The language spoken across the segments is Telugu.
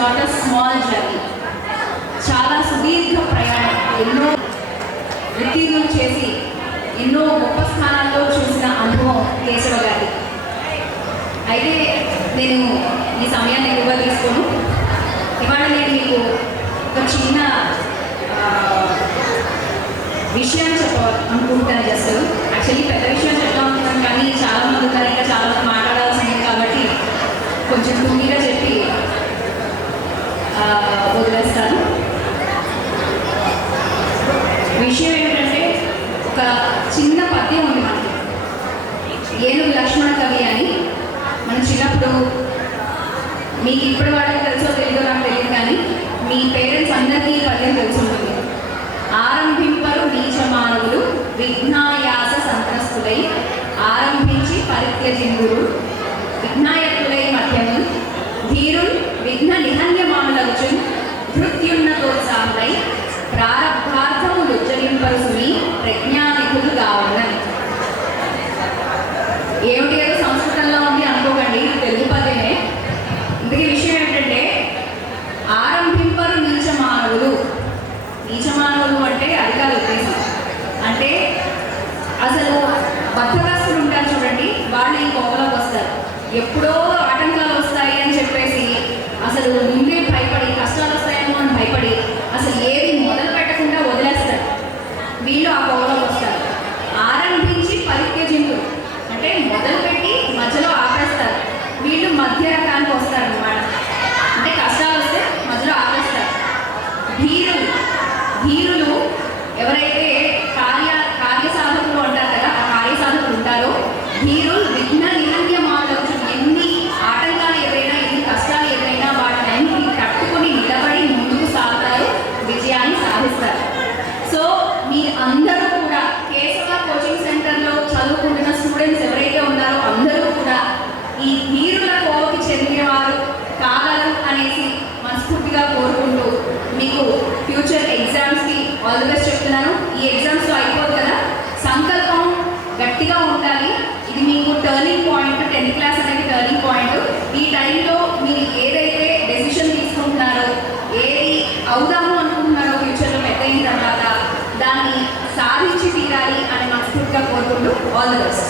Not a small journey. చాలా సుదీర్ఘ ప్రయాణం, ఎన్నో వృత్తిలు చేసి ఎన్నో గొప్ప స్థానాల్లో చూసిన అనుభవం కేశవ గారి. అయితే నేను ఈ సమయాన్ని ఎక్కువగా తీసుకోను. ఇవాళ నేను మీకు ఒక చిన్న విషయం చెప్పాలనుకుంటాను. జస్ట్ యాక్చువల్లీ పెద్ద విషయం చెప్తా ఉంటాను, కానీ చాలా మంది ఉన్నారు, ఇంకా చాలా మంది మాట్లాడాల్సింది కాబట్టి కొంచెం తుంగిగా చెప్పి వదిలేస్తాను. విషయం ఏంటంటే, ఒక చిన్న పద్యం ఉంది మనకి, ఏనుగు లక్ష్మణ కవి అని. మనం చిన్నప్పుడు, మీకు ఇప్పటి వాళ్ళకి తెలుసో తెలియదో నాకు తెలియదు, కానీ మీ పేరెంట్స్ అందరికీ ఈ పద్యం తెలుసుంటుంది. ఆరంభింపరు నీచ మానవులు విఘ్నాయాస సంత్రస్తులై, ఆరంభించి పరిత్యజిందురు విఘ్నాయకులై మధ్యము, ధీరుల్ విఘ్న నిహన్యమానులగుచున్ ధృత్యున్నతోత్సాహులై, ప్రారబ్ధార్థములు ఉజ్జలింపరుసుని ప్రజ్ఞానిధులు కావాలని. ఏమిటి ఏదో సంస్కృతంలో ఉంది అనుకోకండి, తెలుగు పద్యమే. ఇందుకే విషయం ఏంటంటే, ఆరంభింపరు నీచ మానవులు. నీచ మానవులు అంటే అది కాదు ఉద్దేశం. అంటే అసలు బద్ధకస్తులు ఉంటారు చూడండి, వాళ్ళు ఈ కోపలోకి వస్తారు. ఎప్పుడో ఆటంకాలు వస్తాయి అని చెప్పేసి అసలు ముందే భయపడి, కష్టాలు వస్తాయేమో అని భయపడి అసలు ఏది మొదలు పెట్టకుండా వదిలేస్తారు. వీళ్ళు ఆ కోపలోకి వస్తారు. ఆరంభించి పరిత్యజింతులు అంటే మొదలుపెట్టి మధ్యలో ఆపేస్తారు. వీళ్ళు మధ్య రకానికి వస్తారు అన్నమాట. అంటే కష్టాలు వస్తే మధ్యలో ఆపేస్తారు. ధీరులు ఎవరైతే కార్యసాధకులు అంటారు కదా, ఆ కార్యసాధకులు ఉంటారో, ధీరులు విఘ్న నిహన్యమానులు. ఎన్ని ఆటంకాలు ఎదురైనా, ఎన్ని కష్టాలు ఎదురైనా వాటిని తట్టుకుని నిలబడి ముందుకు సాగుతారు, విజయాన్ని సాధిస్తారు. సో మీ అందరూ కూడా కేశవ కోచింగ్ సెంటర్లో చదువుకుంటున్న స్టూడెంట్స్ ఎవరైతే ఉన్నారో అందరూ కూడా ఈ ధీరుల కోవకి చెందినవారు కాగలరు అనేసి మనస్ఫూర్తిగా కోరుకుంటూ, మీకు ఫ్యూచర్ ఎగ్జామ్స్కి ఆల్ ది బెస్ట్ చెప్తున్నాను. ఈ ఎగ్జామ్స్లో అయిపోదు కదా, సంకల్పం గట్టిగా ఉండాలి. ఇది మీకు టర్నింగ్ పాయింట్, 10th క్లాస్ అనేది టర్నింగ్ పాయింట్. ఈ టైంలో మీరు ఏదైతే డెసిషన్ తీసుకుంటున్నారో, ఏది అవుదాము అనుకుంటున్నారో ఫ్యూచర్లో పెద్ద అయిన తర్వాత, దాన్ని సాధించి తీరాలి అని మనస్ఫూర్తిగా కోరుకుంటూ ఆల్ ది బెస్ట్.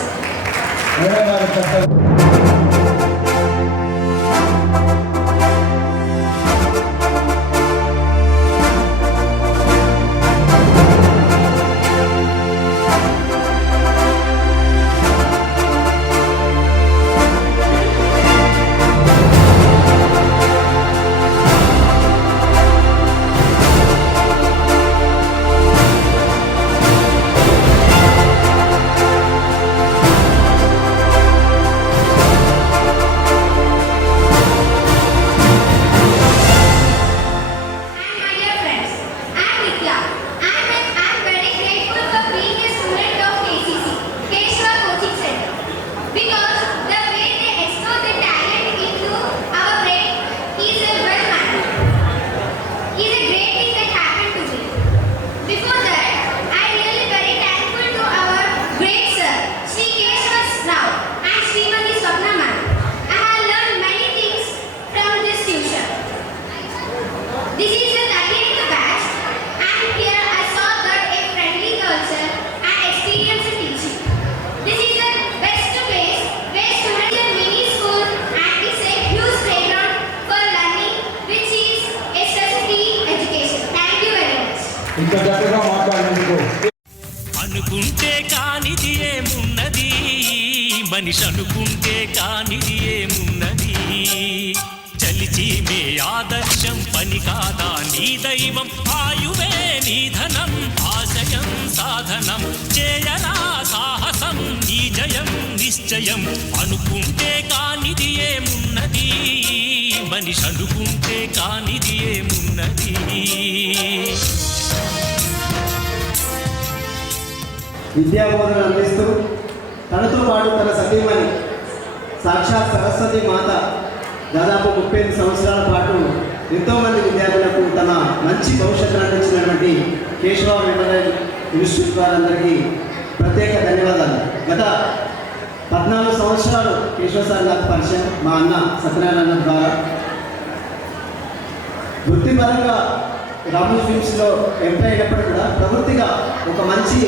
అనుకుంటే కానిది ఏమున్నది, మనిషి అనుకుంటే కానిది ఏమున్నది. చలిచి మే ఆదర్శం పని కాదా నీ దైవం, ఆయువే నీ ధనం, ఆశయం సాధనం, చేయరా సాహసం, నీ జయం నిశ్చయం. అనుకుంటే కానిది ఏమున్నది, మనిషి అనుకుంటే కానిది ఏమున్నది. విద్యాబోధన అందిస్తూ తనతో పాటు తన సతీమణి సాక్షాత్ సరస్వతి మాత దాదాపు 35 సంవత్సరాల పాటు ఎంతోమంది విద్యార్థులకు తన మంచి భవిష్యత్తును అందించినటువంటి కేశవ మెమోరియల్ ఇన్స్టిట్యూట్ వారందరికీ ప్రత్యేక ధన్యవాదాలు. గత 14 సంవత్సరాలు కేశవ సార్ నాకు పరిచయం, మా అన్న సత్యనారాయణ ద్వారా. వృత్తిపరంగా రాము ఫిల్మ్స్లో ఎంప్లాయ్ అయినప్పుడు కూడా ప్రవృత్తిగా ఒక మంచి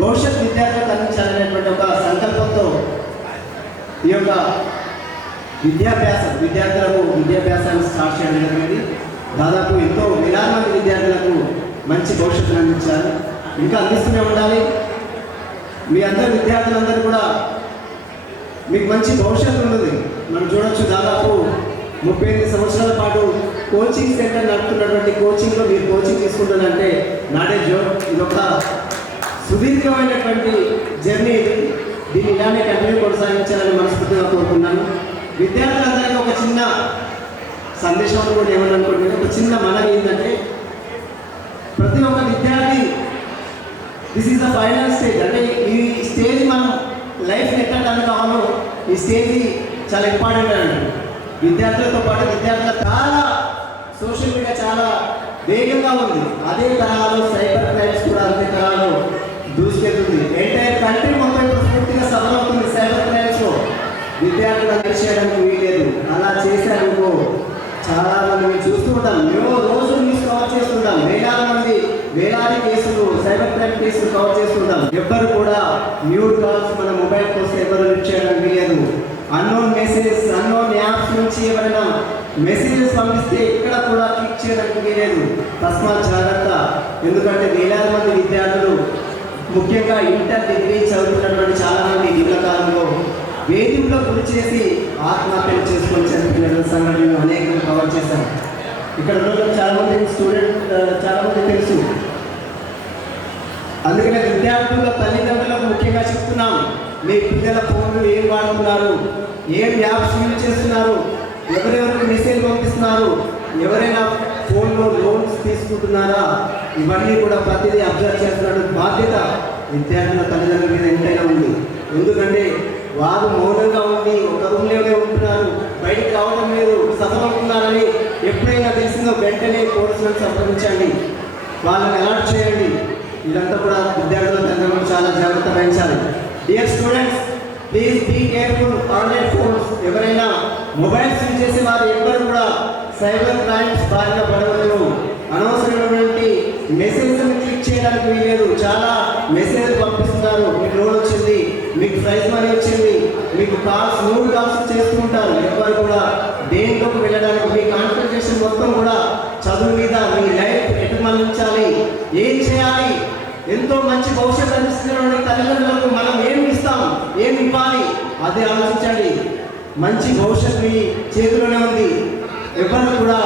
భవిష్యత్ విద్యార్థులకు అందించాలనేటువంటి ఒక సంకల్పంతో ఈ యొక్క విద్యాభ్యాసాన్ని స్టార్ట్ చేయడం జరిగింది. దాదాపు ఎంతో వేలాది మంది విద్యార్థులకు మంచి భవిష్యత్తును అందించారు. ఇంకా అందిస్తూనే ఉండాలి. మీ అందరి విద్యార్థులందరూ కూడా మీకు మంచి భవిష్యత్తు ఉన్నది. మనం చూడొచ్చు, దాదాపు 38 సంవత్సరాల పాటు కోచింగ్ సెంటర్ నడుపుతున్నటువంటి కోచింగ్లో మీరు కోచింగ్ తీసుకుంటారంటే నాడే జోక్. ఇది ఒక సుదీర్ఘమైనటువంటి జర్నీ. ఇది దీన్ని ఇలానే కంటిన్యూ కొనసాగించాలని మనస్ఫూర్తిగా కోరుకున్నాను. విద్యార్థులందరికీ ఒక చిన్న సందేశం కూడా ఏమని అనుకుంటున్నాను, ఒక చిన్న మనవి ఏంటంటే, ప్రతి ఒక్క విద్యార్థి this is the final stage. అంటే ఈ స్టేజ్ మనం లైఫ్ని ఎట్లా టర్న్ కావాలో ఈ స్టేజ్ చాలా ఇంపార్టెంట్ అండి. విద్యార్థులతో పాటు విద్యార్థులకు చాలా సోషల్ మీడియా చాలా వేగంగా ఉంది. అదే తరహాలో సైబర్ క్రైమ్స్ కూడా అదే తరహాలో దూసుకెళ్తుంది. ఎంటైర్ కంట్రీ మొత్తం ఇప్పుడు పూర్తిగా సఫర్ అవుతుంది సైబర్ క్రైమ్స్లో. విద్యార్థులు అరెస్ట్ చేయడానికి వీల్లేదు. అలా చేశారనుకో చాలా మంది మేము చూస్తూ ఉంటాం. మేము రోజు న్యూస్ కవర్ చేస్తుంటాం. వేలాది కేసులు, సైబర్ క్రైమ్ కేసులు కవర్ చేస్తుంటాం. ఎవ్వరు కూడా మ్యూట్ కాల్స్ మన మొబైల్ కోసం ఎవరు లిఫ్ట్ చేయడానికి వీలేదు. అన్నోన్ మెసేజ్, అన్నోన్ యాప్స్ నుంచి ఎవరైనా మెసేజెస్ పంపిస్తే ఇక్కడ కూడా క్లిక్ చేయడానికి వీలేదు. తస్మాత్ జాగ్రత్త. ఎందుకంటే వేలాది మంది విద్యార్థులు, ముఖ్యంగా ఇంటర్ డిగ్రీ చదువుతున్నటువంటి చాలామంది దీర్ఘ కాలంలో వేధింపులో గురి చేసి ఆత్మహత్యలు చేసుకొని చనిపోయిన సంఘటనలు అనేకం కవర్ చేశాం. ఇక్కడ ఉన్న చాలామంది చాలామంది తెలుసు. అందుకనే విద్యార్థుల తల్లిదండ్రులకు ముఖ్యంగా చెప్తున్నాం, మీ పిల్లల ఫోన్లు ఏం వాడుతున్నారు, ఏం యాప్స్ యూజ్ చేస్తున్నారు, ఎవరెవరికి మెసేజ్ పంపిస్తున్నారు, ఎవరైనా ఫోన్లో లోన్స్ తీసుకుంటున్నారా, ఇవన్నీ కూడా ప్రతిదీ అబ్జర్వ్ చేస్తున్న బాధ్యత విద్యార్థుల తల్లిదండ్రుల మీద ఎంతైనా ఉంది. ఎందుకంటే వారు మౌనంగా ఉండి ఒక రూమ్లోనే ఉంటున్నారు, బయటికి రావడం లేదు, సఫలవుతున్నారని ఎప్పుడైనా తెలిసిందో వెంటనే కోర్సులను సంప్రదించండి, వాళ్ళని అలర్ట్ చేయండి. ఇదంతా కూడా విద్యార్థుల తల్లిదండ్రులు చాలా జాగ్రత్త వహించాలి. Dear students, please be careful. Online phones ఎవరైనా మొబైల్స్ యూజ్ చేసే వారు ఎవ్వరు కూడా సైబర్ క్రైమ్స్ బారిన పడవలను. అనవసరమైనటువంటి మెసేజ్ని క్లిక్ చేయడానికి వీలేదు. చాలా మెసేజ్లు పంపిస్తున్నారు, మీకు లోన్ వచ్చింది, మీకు ప్రైజ్ మనీ వచ్చింది, మీకు కాల్స్ 3 కాల్స్ చేస్తూ ఉంటారు. ఎవరు కూడా దేంట్లోకి వెళ్ళడానికి మీ కాన్సన్ట్రేషన్ మొత్తం కూడా చదువు మీద, మీ లైఫ్ ఎటు మళ్ళించాలి, ఏం చేయాలి, ఎంతో మంచి భవిష్యత్తు అందిస్తున్న తల్లిదండ్రులకు మనం ఏం ఇస్తాం, ఏం ఇవ్వాలి, అదే ఆలోచించండి. మంచి భవిష్యత్తు మీ చేతిలోనే ఉంది. ఎవరు కూడా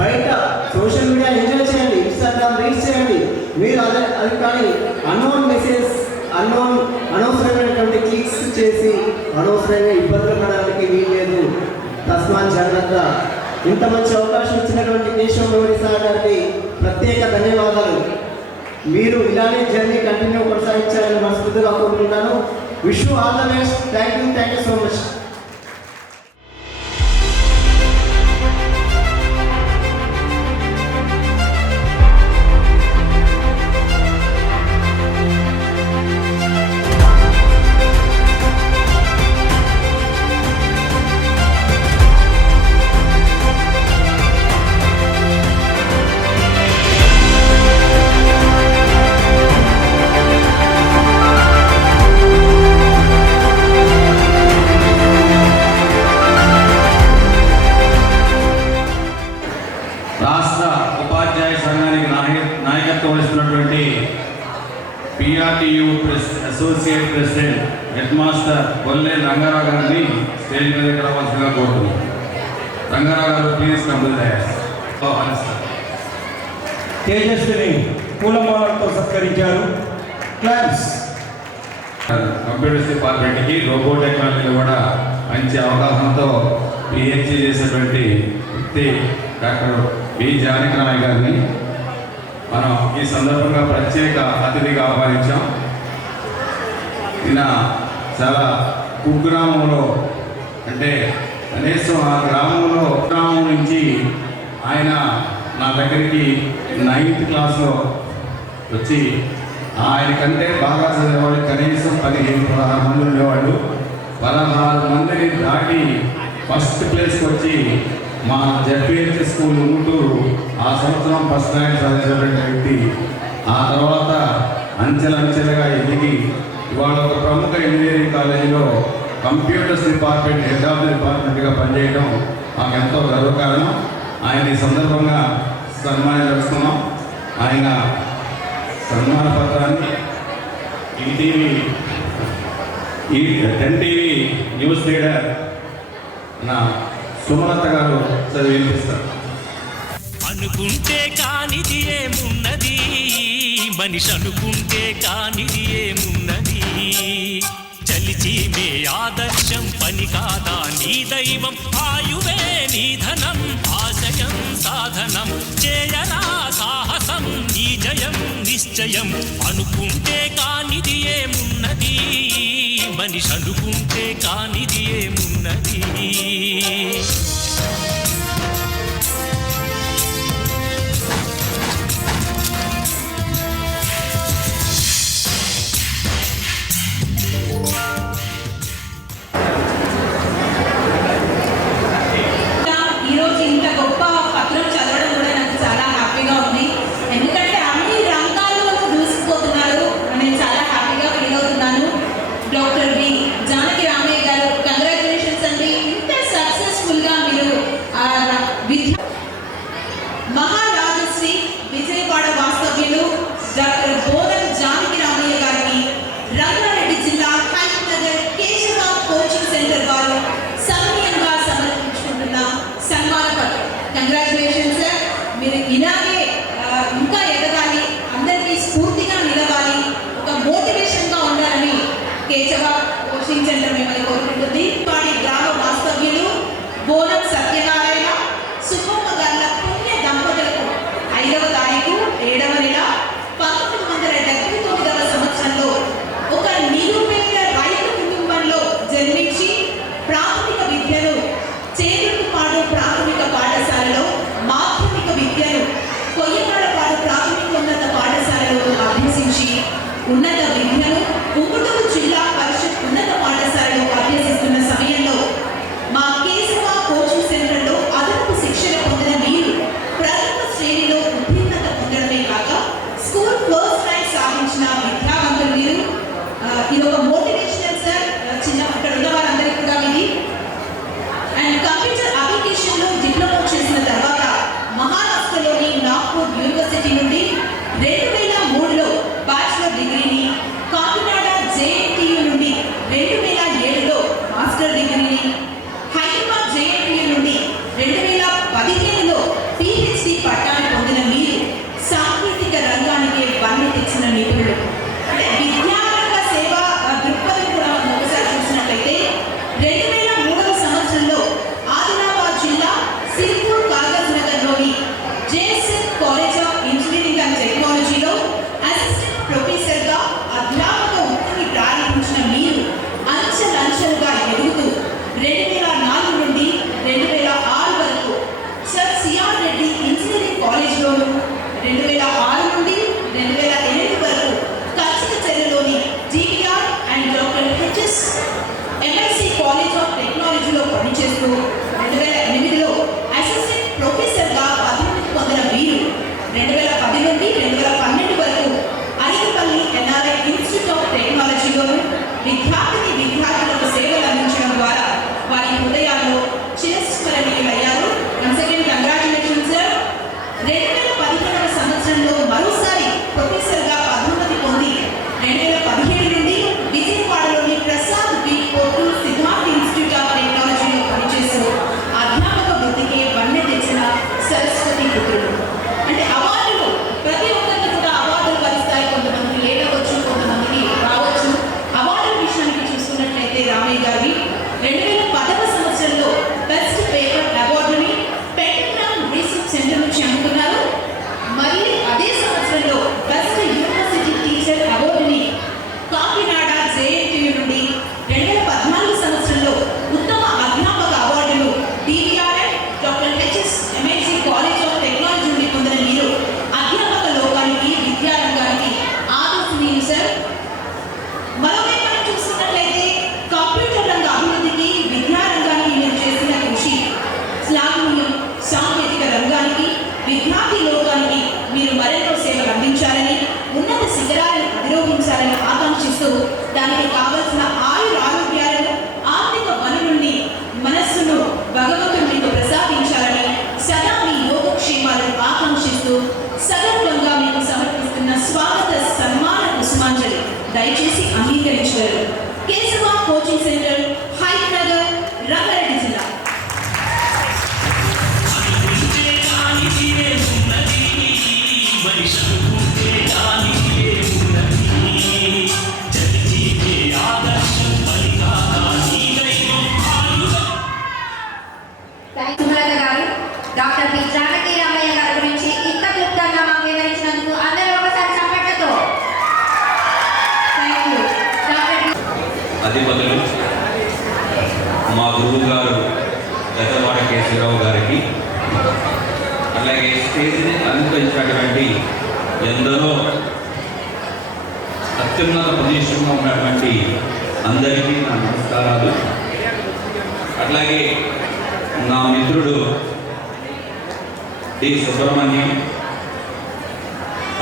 బయట సోషల్ మీడియా ఎంజాయ్ చేయండి, ఇన్స్టాగ్రామ్ రీల్స్ చేయండి, మీరు అది కానీ అన్నోన్ మెసేజ్, అనవసరమైనటువంటి క్లిక్స్ చేసి అనవసరంగా ఇబ్బందులు పడడానికి వీల్లేదు. తస్మాత్ జాగ్రత్త. ఇంత మంచి అవకాశం ఇచ్చినటువంటి కేశవ్ గౌరీ సార్ గారికి ప్రత్యేక ధన్యవాదాలు. మీరు ఇలానే జర్నీ కంటిన్యూ కొనసాగించాలని మనస్ఫూర్తిగా కోరుకుంటున్నాను. Wish you all the best. Thank you so much. రాష్ట్ర ఉపాధ్యాయ సంఘానికి నాయకత్వం వహిస్తున్నటువంటి PRTU associate president headmaster Kolle Rangarao గారిని స్టేజ్ మీదకి రావాల్సిందిగా కోరుతున్నాం. రంగారావు గారు ప్లీజ్ కంప్లీట్. తేజస్విని పూలమాలతో సత్కరించారు. క్లాప్స్. కంప్యూటర్స్ డిపార్ట్మెంట్కి రోబో టెక్నాలజీలో కూడా మంచి అవగాహనతో పిహెచ్డి చేసేటువంటి వ్యక్తి డాక్టర్ బి జానకిరాయ్ గారిని మనం ఈ సందర్భంగా ప్రత్యేక అతిథిగా ఆహ్వానించాం. ఈయన చాలా కుగ్రామంలో, అంటే కనీసం ఆ గ్రామం నుంచి ఆయన నా దగ్గరికి 9th క్లాస్లో వచ్చి ఆయన కంటే బాగా చదివేవాళ్ళు కనీసం 15-16 మంది ఉండేవాళ్ళు. 16 మందిని దాటి ఫస్ట్ ప్లేస్కి వచ్చి మా జడ్పిహెచ్ స్కూల్ ఉంగుటూరు ఆ సంవత్సరం ఫస్ట్ ర్యాంక్ సాధించినటువంటి వ్యక్తి. ఆ తర్వాత అంచెలంచెలుగా ఎదిగి ఇవాళ ఒక ప్రముఖ ఇంజనీరింగ్ కాలేజీలో computers department head of the డిపార్ట్మెంట్గా పనిచేయడం మాకు ఎంతో గర్వకారణం. ఆయన ఈ సందర్భంగా సన్మానిస్తున్నాం. ఆయన సన్మాన పత్రాన్ని ఈ 10 టీవీ న్యూస్ లీడర్ నా సుమలత గారు చదివినిపిస్తారు. అనుకుంటే కానిది ఏమున్నది, మనిషి అనుకుంటే కానిది ఏమున్నది. చలిచి మే ఆదర్శం పని కాదా నీ దైవం, ఆయువే నీ ధనం ఆశయం సాధనం. చేయరా సాహసం నీ జయం నిశ్చయం. అనుకుంటే కానిది ఏమున్నది, మనిషి అనుకుంటే కానిది ఏమున్నది. ఈరోజు ఇంత గొప్ప పత్రం చదవడం కూడా నాకు చాలా హ్యాపీగా ఉంది. ఎందుకంటే అన్ని రంగాల్లోనూ దూసుకుపోతున్నారు. నేను చాలా హ్యాపీగా ఫీల్ అవుతున్నాను. డాక్టర్ బి జానకి రామయ్య గారు, కంగ్రాచులేషన్స్ అండి. ఇంత సక్సెస్ఫుల్గా మీరు మహారాజశ్రీ విజయవాడ వాస్తవ్యులు డాక్టర్ బోధన్ జానకి రామయ్య గారికి రంగారెడ్డి జిల్లా హైనగర్ కేశవ కోచింగ్ సెంటర్ వారు సన్మానంగా సమర్పించుకుంటున్న సన్మాన పత్రం. Congratulations sir. మీరు ఇలాగే ఇంకా ఎదగాలి, అందరికీ స్ఫూర్తిగా నిలవాలి, ఒక మోటివేషన్గా ఉండాలని కేశవ కోచింగ్ సెంటర్ మిమ్మల్ని కోరుకుంటుంది. వాడి గ్రామ వాస్తవ్యులు బోనం సత్యనారాయణ సుబ్బమ్మ గార్ల పుణ్య దంపతులకు 5వ తారీఖు 7వ నెల 1979వ సంవత్సరంలో ఒక నిరుపేద రైతు కుటుంబంలో జన్మించి ప్రాథమిక విద్యను చేదుపాడు ప్రాథమిక పాఠశాలలో, మాధ్యమిక విద్యను కొయ్యపాడపాడు ప్రాథమికోన్నత పాఠశాలలో అభ్యసించి ఉన్నత విద్యను ఉంగుటూరు జిల్లా పరిషత్ ఉన్నత పాఠశాలలో అభ్యసిస్తున్న సమయంలో మా కేశవ కోచింగ్ సెంటర్లో అదనపు శిక్షణ పొందిన మీరు ప్రథమ శ్రేణిలో ఉత్తీర్ణత పొందడమే కాక స్కూల్ ఫస్ట్ ర్యాంక్ సాధించిన విద్యావంతులు మీరు. ఇది ఒక మోటివేషనల్ సార్. చిన్న అక్కడ ఉన్న వారందరికీ కూడా ఇది. అండ్ కంప్యూటర్ అప్లికేషన్లో డిప్లొమా చేసిన తర్వాత మహారాష్ట్రలోని నాగ్పూర్ యూనివర్సిటీ నుండి 2003లో బ్యాచిలర్ డిగ్రీని, కాకినాడ జేఎన్టీయూ నుండి 2007లో మాస్టర్ డిగ్రీని, హైదరాబాద్ జేఎన్టీయూ నుండి 2015లో పిహెచ్డి పట్టాను పొందిన మీరు సాంకేతిక రంగానికి వన్నె తెచ్చిన నిపుణులు. అంటే విద్యారంగ సేవ దృక్పథం కూడా మనం ఒకసారి చూసినట్లయితే 2003వ సంవత్సరంలో ఆదిలాబాద్ జిల్లా సిర్పూర్ కాగజ్ నగర్లోని JSN college of engineering and టెక్నాలజీలో అసిస్టెంట్ ప్రొఫెసర్గా అధ్యాపక వృత్తిని ప్రారంభించిన మీరు అంచెలంచెలుగా ఎదుగుతూ 2004 నుండి 2006 వరకు సర్ సిఆర్ రెడ్డి ఇంజనీరింగ్ కాలేజ్లోను, 2006 నుండి 2008 వరకు కచ్చికచెర్లలోని GTR and doctor HS MSC college of టెక్నాలజీలో పనిచేస్తూ 2008లో అసిస్టెంట్ ప్రొఫెసర్గా పదోన్నతి పొందిన వీరు 2010 నుండి 2012 వరకు అరికపల్లి ఎన్ఆర్ఐ ఇన్స్టిట్యూట్ ఆఫ్ టెక్నాలజీలోను విద్యార్థులకు సేవలు అందించడం ద్వారా వారి హృదయాల్లో చిరస్మరణీయులయ్యారు. Once again congratulations sir. 2015వ సంవత్సరంలో మరోసారి ప్రొఫెసర్గా పదోన్నతి పొంది 2017 నుండి విజయవాడలోని Prasad B Potluri Siddhartha institute of టెక్నాలజీలో పనిచేస్తూ అధ్యాపక వృత్తికి వన్నె తెచ్చిన సరస్వతి పుత్రులు. అంటే అవార్డులు ప్రతి ఒక్కరికి కూడా అవార్డులు వరిస్తాయి. కొంతమందికి లేట్ అవ్వచ్చు, కొంతమందికి రావచ్చు. అవార్డుల విషయానికి చూసుకున్నట్లయితే రామయ్య గారి 2010వ సంవత్సరంలో బెస్ట్ పేపర్ అవార్డుని పెంటగ్రామ్ రీసెర్చ్ సెంటర్ నుంచి అందుకున్నారు. మళ్ళీ అదే సంవత్సరంలో బెస్ట్ యూనివర్సిటీ టీచర్ అవార్డుని కాకినాడ జేఎన్టీయూ నుండి, 2014 సంవత్సరంలో ఉత్తమ అధ్యాపక అవార్డును DVRN doctor HS MSC college of technology నుండి పొందిన మీరు అధ్యాపక లోకానికి, విద్యారంగానికి ఆదర్శనీయులు సార్. మరోవైపు మనం చూసుకున్నట్లయితే కంప్యూటర్ రంగ అభివృద్ధికి కోచింగ్ సెంటర్, హైత్ నగర్, రంగారెడ్డి జిల్లా. అనుకుంటే కానిది ఏమున్నది, మనిషి అనుకుంటే కానిది ఏమున్నది, చలిచీకే ఆదర్శం ఫలితాల నీదైన ఆయుధం. సుమలత గారు డాక్టర్ పి జానకి రామయ్య గారి గురించి ఇంత క్లుప్తంగా మాకు వివరించినందుకు అందరూ ఒకసారి చప్పట్లతో థ్యాంక్ యూ. డాక్టర్ అధిపతులు, మా గురువు గారు గతవాడ కేశవరావు గారికి, అలాగే స్టేజ్ని అలంకరించినటువంటి ఎందరో అత్యున్నత పొజిషన్లో ఉన్నటువంటి అందరికీ నా నమస్కారాలు. అట్లాగే నా మిత్రుడు డి సుబ్రహ్మణ్యం,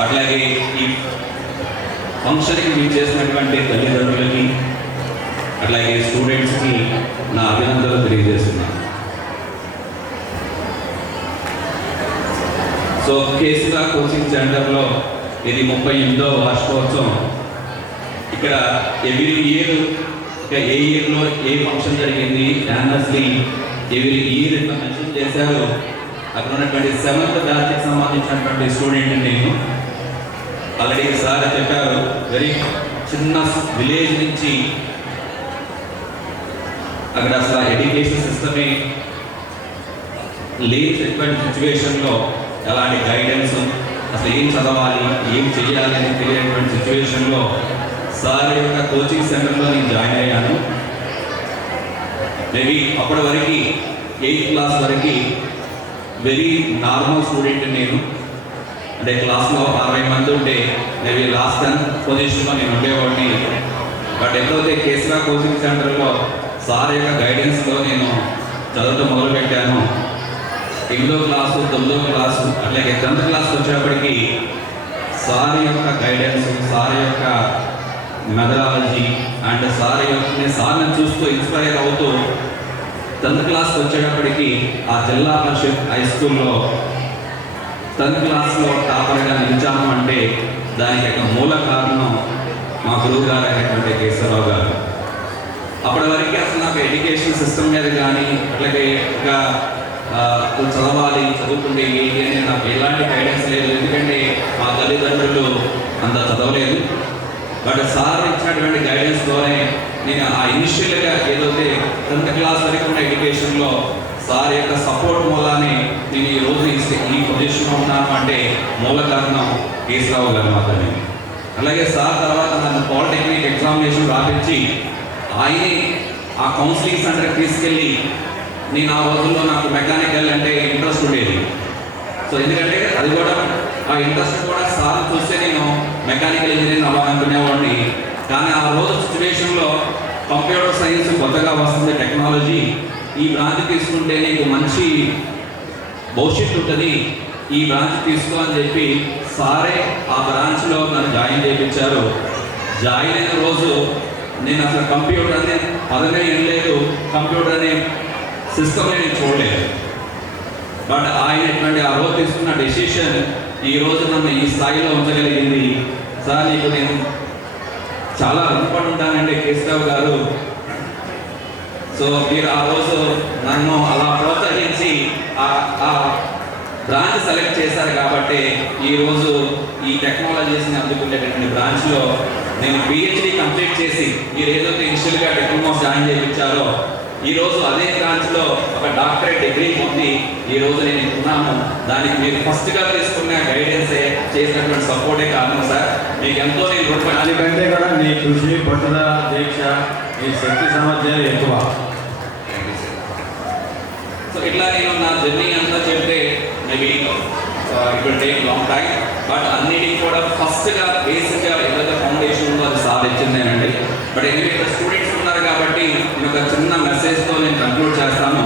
అట్లాగే ఈ ఫంక్షన్కి మీరు చేసినటువంటి తల్లిదండ్రులకి, అట్లాగే స్టూడెంట్స్కి నా అభినందనలు తెలియజేస్తున్నాను. సో కేసుగా కోచింగ్ సెంటర్లో ఇది 38వ వార్షికోత్సవం. ఇక్కడ ఎవ్రీ ఇయర్ ఏ ఇయర్లో ఏ ఫంక్షన్ జరిగింది యాన్యువస్లీ ఎవ్రీ ఇయర్ ఇట్లా మెన్షన్ చేశారు. అక్కడ ఉన్నటువంటి 7th బ్యాచ్కి సంబంధించినటువంటి స్టూడెంట్ నేను. ఆల్రెడీ సార్ చెప్పారు, వెరీ చిన్న విలేజ్ నుంచి అక్కడ అసలు ఎడ్యుకేషన్ సిస్టమే లేనటువంటి సిచ్యువేషన్లో ఎలాంటి గైడెన్స్, అసలు ఏం చదవాలి ఏం చేయాలి అని తెలియనటువంటి సిచ్యువేషన్లో సార్ యొక్క కోచింగ్ సెంటర్లో నేను జాయిన్ అయ్యాను. మేబీ అప్పటి వరకు 8th క్లాస్ వరకు వెరీ నార్మల్ స్టూడెంట్ నేను. అంటే క్లాస్లో 60 మంది ఉంటే మేబీ లాస్ట్ 10th పొజిషన్లో నేను ఉండేవాడిని. బట్ ఎప్పుడైతే కేసీఆర్ కోచింగ్ సెంటర్లో సార్ యొక్క గైడెన్స్లో నేను చదవటం మొదలుపెట్టాను, 8వ క్లాసు 9వ క్లాసు అట్లాగే 10th క్లాస్కి వచ్చేప్పటికి సార్ యొక్క గైడెన్స్, సార్ యొక్క మెథడాలజీ అండ్ సార్ని చూస్తూ ఇన్స్పైర్ అవుతూ 10th క్లాస్కి వచ్చేటప్పటికి ఆ జిల్లా పరిషత్ హై స్కూల్లో 10th క్లాస్లో టాపర్గా నిలిచాము అంటే దానికి ఒక మూల కారణం మా గురువు గారు అయినటువంటి కేశవరావు గారు. అప్పటి వరకు అసలు నాకు ఎడ్యుకేషన్ సిస్టమ్ మీద కానీ అట్లాగే ఒక చదవాలి చదువుకుంటే ఏంటి అని నాకు ఎలాంటి గైడెన్స్ లేదు. ఎందుకంటే మా తల్లిదండ్రులు అంత చదవలేదు. బట్ సార్ ఇచ్చినటువంటి గైడెన్స్ ద్వారానే నేను ఆ ఇనిషియల్గా ఏదైతే 10th క్లాస్ వరకు ఉన్న ఎడ్యుకేషన్లో సార్ యొక్క సపోర్ట్ మూలానే నేను ఈరోజు ఈ పొజిషన్లో ఉన్నాను అంటే మూల కారణం కేశవరావు గారు మాత్రమే. అలాగే సార్ తర్వాత నన్ను పాలిటెక్నిక్ ఎగ్జామినేషన్ రాపించి ఆయనే ఆ కౌన్సిలింగ్ సెంటర్కి తీసుకెళ్ళి, నేను ఆ రోజుల్లో నాకు మెకానికల్ అంటే ఇంట్రెస్ట్ ఉండేది. సో ఎందుకంటే అది కూడా ఆ ఇంట్రెస్ట్ కూడా సార్ చూస్తే నేను మెకానికల్ ఇంజనీరింగ్ అవ్వాలనుకునేవాడిని. కానీ ఆ రోజు సిచ్యువేషన్లో కంప్యూటర్ సైన్స్ కొత్తగా వస్తుంది, టెక్నాలజీ, ఈ బ్రాంచ్ తీసుకుంటే నీకు మంచి భవిష్యత్తు ఉంటుంది, ఈ బ్రాంచ్ తీసుకో అని చెప్పి సారే ఆ బ్రాంచ్లో నన్ను జాయిన్ చేయించారు. జాయిన్ అయిన రోజు నేను అసలు కంప్యూటర్ అనే పదమే ఏం లేదు, కంప్యూటర్ అనే సిస్టమ్ నేను చూడలేదు. బట్ ఆయన ఆ రోజు తీసుకున్న డెసిషన్ ఈ రోజు నన్ను ఈ స్థాయిలో ఉంచగలిగింది. సార్ నీకు నేను చాలా రుణపడి ఉంటానండి కేశవరావు గారు. సో మీరు ఆ రోజు నన్ను అలా ప్రోత్సహించి ఆ బ్రాంచ్ సెలెక్ట్ చేశారు కాబట్టి ఈరోజు ఈ టెక్నాలజీస్ని అందుకునేటటువంటి బ్రాంచ్లో నేను పిహెచ్డి కంప్లీట్ చేసి మీరు ఏదైతే ఇనిషియల్గా డిప్లొమాస్ జాయిన్ చేయించారో ఈరోజు అదే బ్రాంచ్లో ఒక డాక్టరేట్ డిగ్రీ పొంది ఈరోజు నేను ఉన్నాను. దానికి మీరు ఫస్ట్గా తీసుకున్న గైడెన్సే, చేసినటువంటి సపోర్టే కారణం సార్. మీకు ఎంతో నేను రుణపడి. దానికంటే కూడా నీ కృషి, పట్టుదల, దీక్ష, నీ శక్తి సామర్థ్యాలు ఎక్కువ. సో ఇట్లా నేను నా జర్నీ అంతా చెప్తే maybe it will take long time. But అన్నిటికీ కూడా ఫస్ట్గా బేసిక్గా ఏదైతే ఫౌండేషన్ ఉందో అది సాధించిందేనండి. బట్ ఎనివే ఇక్కడ స్టూడెంట్స్ ఉన్నారు కాబట్టి నేను ఒక చిన్న మెసేజ్తో నేను కంక్లూడ్ చేస్తాను.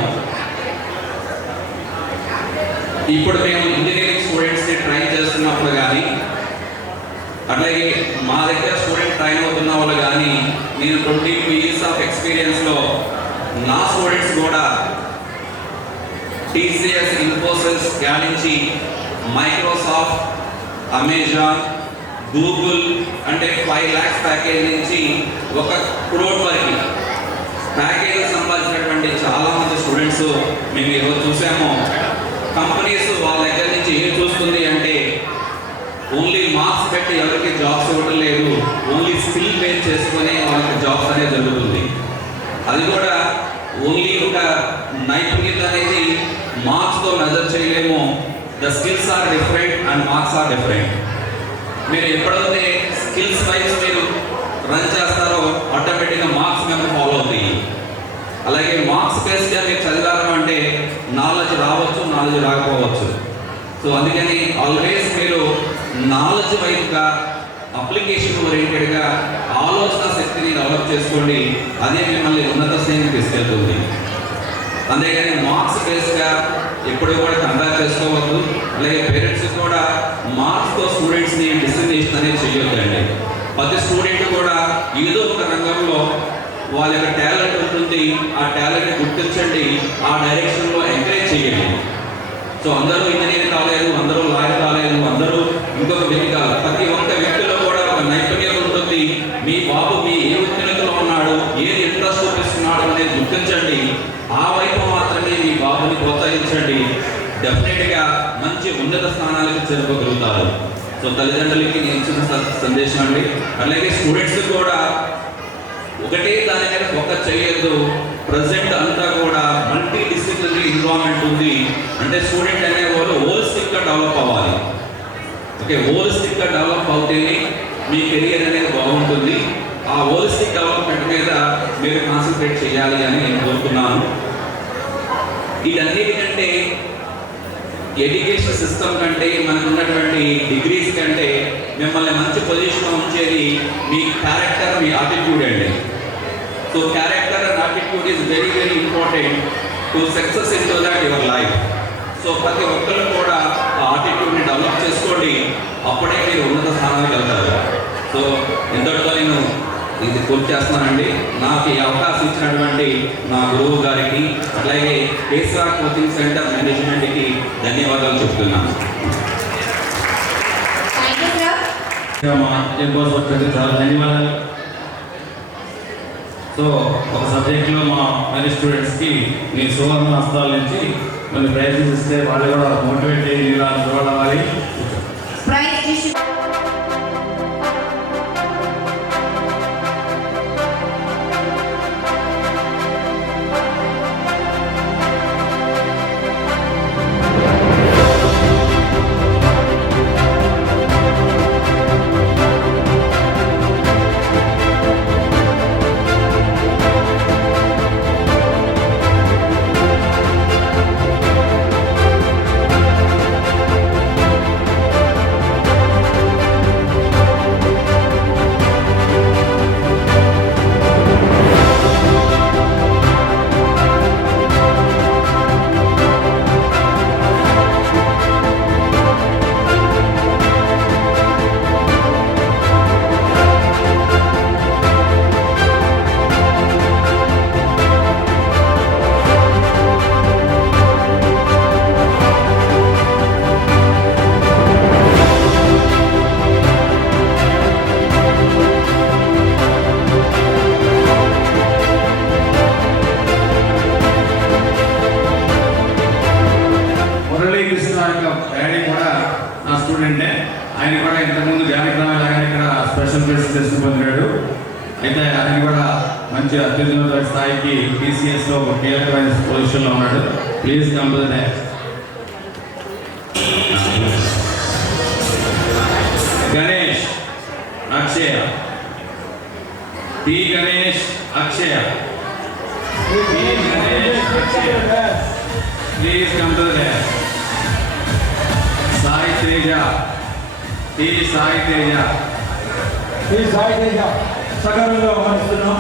ఇప్పుడు మేము ఇంజనీరింగ్ స్టూడెంట్స్ని ట్రైన్ చేస్తున్నప్పుడు కానీ అట్లాగే మా దగ్గర స్టూడెంట్ ట్రైన్ అవుతున్న వాళ్ళు కానీ నేను 22 years ఆఫ్ ఎక్స్పీరియన్స్లో నా స్టూడెంట్స్ కూడా టీసీఎస్, ఇన్ఫోసిస్ నుంచి మైక్రోసాఫ్ట్, అమెజాన్, గూగుల్ అంటే 5 lakhs ప్యాకేజ్ నుంచి 1 crore వరకు ఈరోజు చూసామో కంపెనీస్ వాళ్ళ దగ్గర నుంచి ఏం చూస్తుంది అంటే ఓన్లీ మార్క్స్ పెట్టి ఎవరికి జాబ్స్ ఇవ్వడం లేదు, ఓన్లీ స్కిల్ బేస్ చేసుకొని వాళ్ళకి జాబ్స్ అనేది జరుగుతుంది. అది కూడా ఓన్లీ ఒక నైపుణ్యత అనేది మార్క్స్తో మెజర్ చేయలేము. The skills are different and marks are different. మీరు ఎప్పుడైతే స్కిల్స్ వైజ్ మీరు రన్ చేస్తారో ఆటోమేటిక్గా మార్క్స్ మేము ఫాలో అవుతాయి. అలాగే మార్క్స్ బేస్గా మీరు చదివారు అంటే నాలెడ్జ్ రావచ్చు, నాలెడ్జ్ రాకపోవచ్చు. సో అందుకని ఆల్వేస్ మీరు నాలెడ్జ్ వైపుగా అప్లికేషన్ ఓరియంటెడ్గా ఆలోచన శక్తిని డెవలప్ చేసుకోండి. అదే మిమ్మల్ని ఉన్నత శ్రేణికి తీసుకెళ్తుంది. అంతేగాని మార్క్స్ బేస్గా ఎప్పుడు కూడా కంపేర్ చేసుకోవద్దు. అలాగే పేరెంట్స్ కూడా మార్క్స్తో స్టూడెంట్స్ని డిస్క్రిమినేషన్ అనేది చేయొద్దండి. ప్రతి స్టూడెంట్ కూడా ఏదో ఒక రంగంలో వాళ్ళ యొక్క టాలెంట్ ఉంటుంది, ఆ టాలెంట్ని గుర్తించండి, ఆ డైరెక్షన్లో ఎంకరేజ్ చేయండి. సో అందరూ ఇంజనీర్ కాలేదు, అందరూ లాయర్ కాలేదు, అందరూ ఇంకొక వ్యక్తి కాదు. ప్రతి ఒక్క వ్యక్తిలో కూడా ఒక నైపుణ్యత ఉంటుంది. మీ బాబు మీ ఏ ఉత్తీర్ణతలో ఉన్నాడు, ఏది ఇంట్రెస్ట్ చూపిస్తున్నాడు అనేది గుర్తించండి. ఆ వైపు మాత్రమే మీ బాబుని ప్రోత్సహించండి. డెఫినెట్గా మంచి ఉన్నత స్థానాలకు చేరుకోగలుగుతారు. సో తల్లిదండ్రులకి నేను ఇచ్చిన సందేశం అండి. అలాగే స్టూడెంట్స్ కూడా ఒకటే దాని మీద ఫోకస్ చేయొద్దు. ప్రజెంట్ అంతా కూడా మల్టీ డిసిప్లినరీ ఎన్విరాన్మెంట్ ఉంది. అంటే స్టూడెంట్ అనేవాళ్ళు హోలిస్టిక్గా డెవలప్ అవ్వాలి. ఓకే, హోలిస్టిక్గా డెవలప్ అవుతేనే మీ కెరియర్ అనేది బాగుంటుంది. ఆ హోలిస్టిక్ డెవలప్మెంట్ మీద మీరు కాన్సన్ట్రేట్ చేయాలి అని నేను కోరుతున్నాను. వీటన్నిటికంటే ఎడ్యుకేషన్ సిస్టమ్ కంటే మనకు ఉన్నటువంటి డిగ్రీస్ కంటే మిమ్మల్ని మంచి పొజిషన్లో ఉంచేది మీ క్యారెక్టర్, మీ ఆటిట్యూడ్ అండి. So character and attitude is very very important to success in to that your life. So ప్రతి ఒక్కరు కూడా ఆ ఆటిట్యూడ్ని డెవలప్ చేసుకోండి. అప్పుడే మీరు ఉన్నత స్థానానికి వెళ్తారు. సో ఇంతటితో నేను ఇది పూర్తి చేస్తున్నానండి. నాకు ఈ అవకాశం ఇచ్చినటువంటి నా గురువు గారికి అలాగే కేసీఆర్ కోచింగ్ సెంటర్ మేనేజ్మెంట్కి ధన్యవాదాలు చెప్తున్నాను. మా కోసం వచ్చేసి చాలా ధన్యవాదాలు. సో ఒక సబ్జెక్ట్లో మా మరి స్టూడెంట్స్కి మీ సువర్ణ హస్తాల నుంచి కొన్ని ప్రైజెస్ ఇస్తే వాళ్ళు కూడా మోటివేట్ చేసి ఇలా చూడాలి. డాడీ కూడా నా స్టూడెంటే. ఆయన కూడా ఇంతకుముందు జానకిరామ లాగానే ఇక్కడ స్పెషల్ ప్లేస్ పొందాడు. అయితే ఆయన కూడా మంచి అత్యున్నత స్థాయికి టీసీఎస్లో ఒక కీలకమైన పొజిషన్లో ఉన్నాడు. Please come to the next. Ganesh Akshaya, T Ganesh Akshaya, please come to the next. Sai Teja, T Sai Teja, సగర్వంగా ఆహ్వానిస్తున్నాం.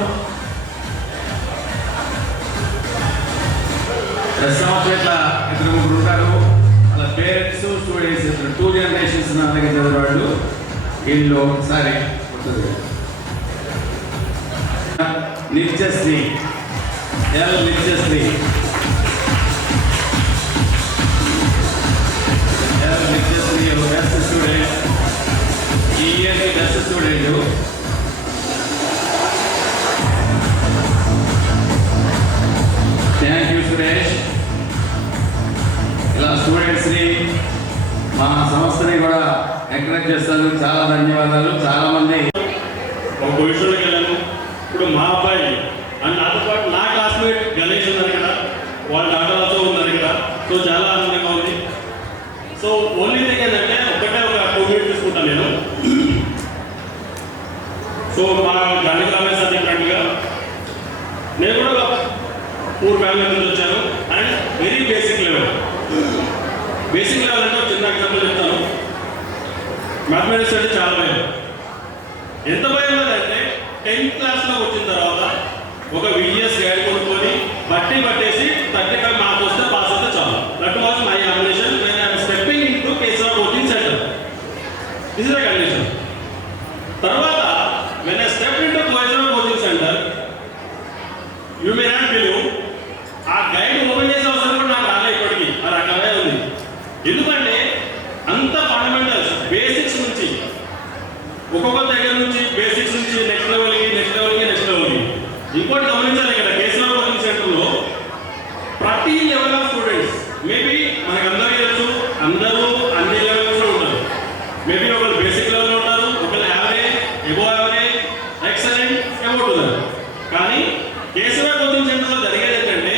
సంవత్సరాల ఇద్దరు ముగ్గురు ఉంటారు. వాళ్ళ పేరెంట్స్ స్టూడెంట్స్ ఇద్దరు 2 జనరేషన్స్ నా దగ్గర చదివాళ్ళు. వీళ్ళు ఒకసారి Nithyasree, L Nithyasree, L Nithyasree best student, ఈ ఇయర్కి best student. Thank you Suresh. నేను కూడా ఒక పూర్ ఫ్యామిలీ నుంచి వచ్చాను అండ్ వెరీ బేసిక్ లెవెల్ అంటే ఒక చిన్న ఎగ్జాంపుల్ చెప్తాను. మ్యాథమెటిక్స్ అంటే చాలా భయం. ఎంత భయం అంటే 10th క్లాస్లో వచ్చిన తర్వాత ఒక VS గైడ్ కొనుక్కొని పట్టేసి 35 మార్క్స్ వస్తే పాస్ అవుతే చాలు. That was my ambition when I am stepping into Kesara coaching centre. This is the condition. తర్వాత when I step into Kesara coaching centre, you may not believe, ఆ గైడ్ ఓపెన్ చేసే అవసరం కూడా నాకు రాలే ఇప్పటికీ. అది అక్కడే ఉంది. ఎందుకంటే అంత ఫండమెంటల్స్ బేసిక్స్ నుంచి ఒక్కొక్క దగ్గర నుంచి బేసిక్స్ నుంచి నెక్స్ట్ లెవెల్కి. ఇంకోటి గమనించాలి, ఇక్కడ కేసీఆర్ కోచింగ్ సెంటర్లో ప్రతి లెవెల్ ఆఫ్ స్టూడెంట్స్ మేబీ మనకందరికీ తెలుసు, అందరూ అన్ని లెవెల్స్లో ఉంటారు. మేబీ ఒకరు బేసిక్ లెవెల్లో ఉంటారు, ఒకరు average, above average, excellent, above to that. కానీ కేసీఆర్ కోచింగ్ సెంటర్లో జరిగేది ఏంటంటే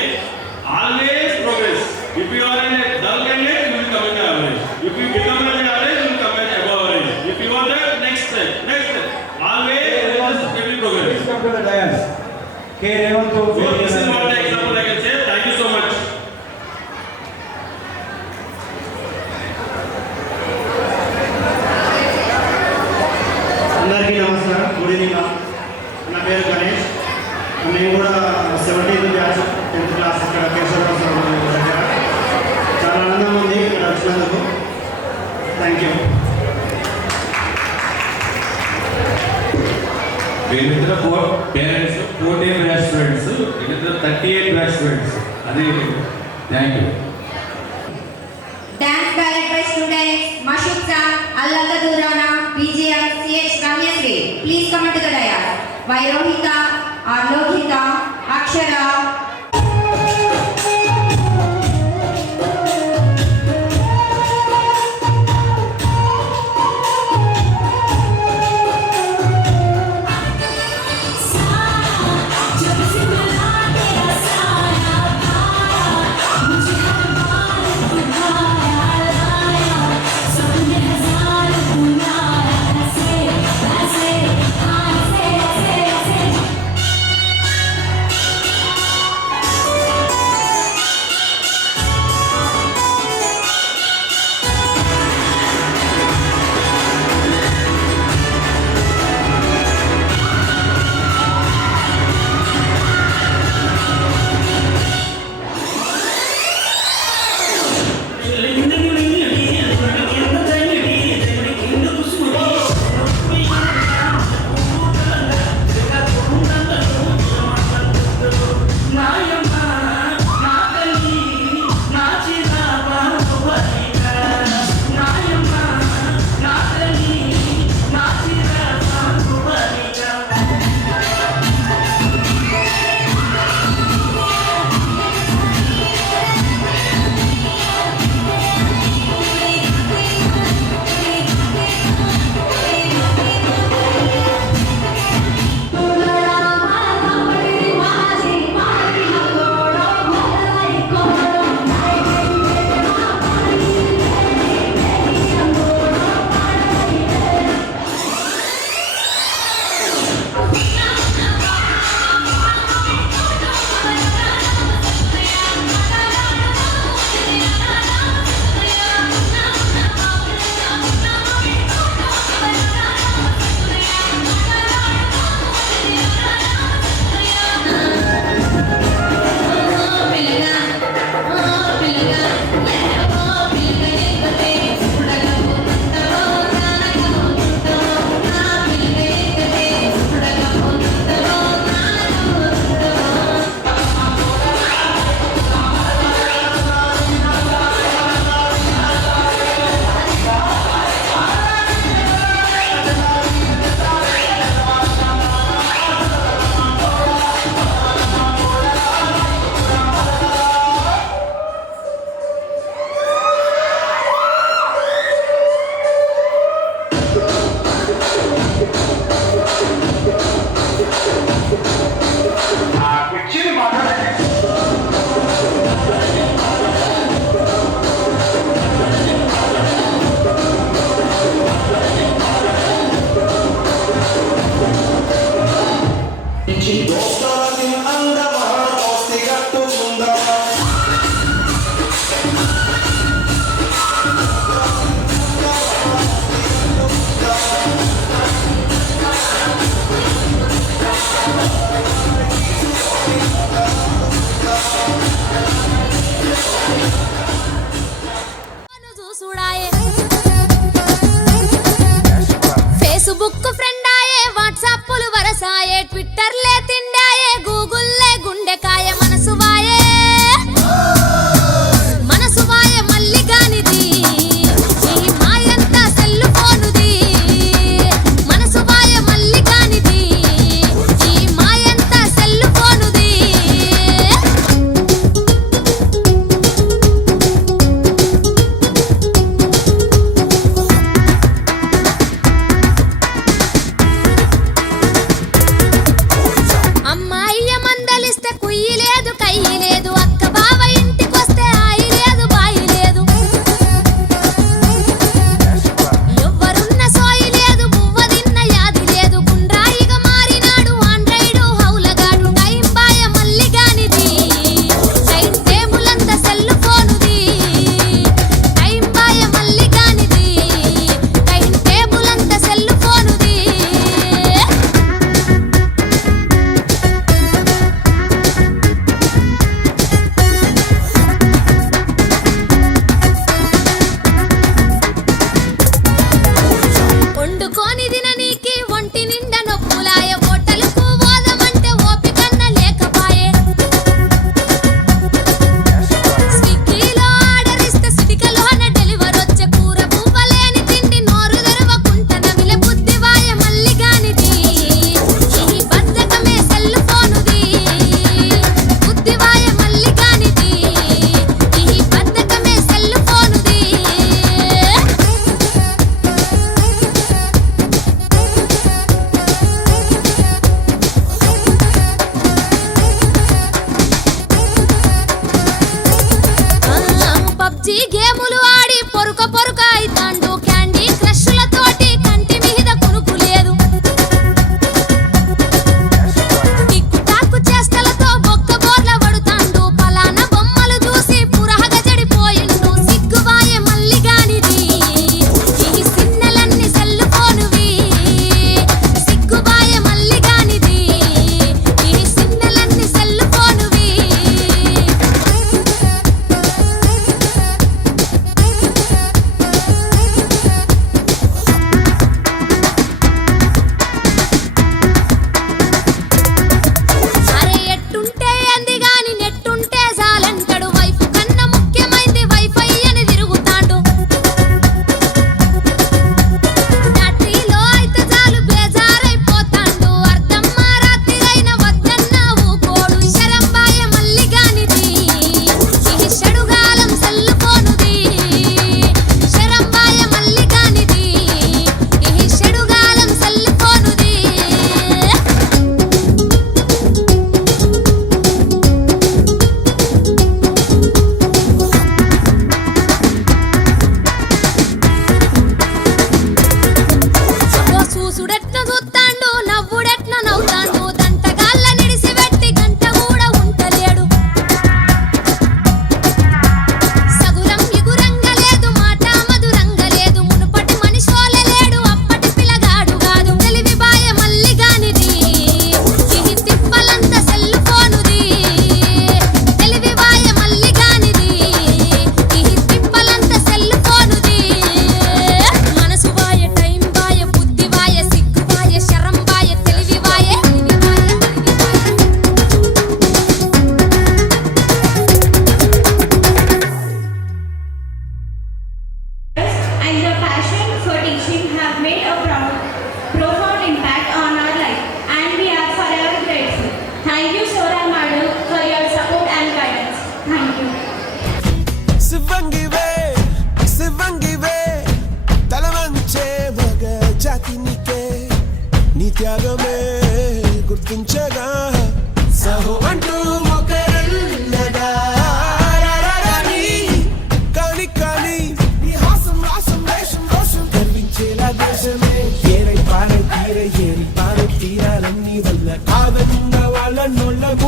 always progress. If you are an dull candidate, you will come in average. If you become an average, you will come in above average. If you are that, next step. Always every progress. K. Revanth. So this is what the example I can say. Thank you so much. అందరికీ నమస్కారం. Good evening. నా పేరు గణేష్. నేను కూడా 17th బ్యాచ్ 10th క్లాస్ ఇక్కడ కేశవరావు సార్ దగ్గర. చాలా ఆనందంగా ఉంది ఇక్కడ వచ్చినందుకు. Thank you. వీళ్ళిద్దరు పేరెంట్స్ 14 బ్యాచ్ స్టూడెంట్స్, వీళ్ళిద్దరు 38 బ్యాచ్ స్టూడెంట్స్. అది thank you. Dance ballet by students Mashukta, Allaka Durana, BGM, CH Ramyasri. Please come to the dais. Vairohita, Arlohita, Akshara.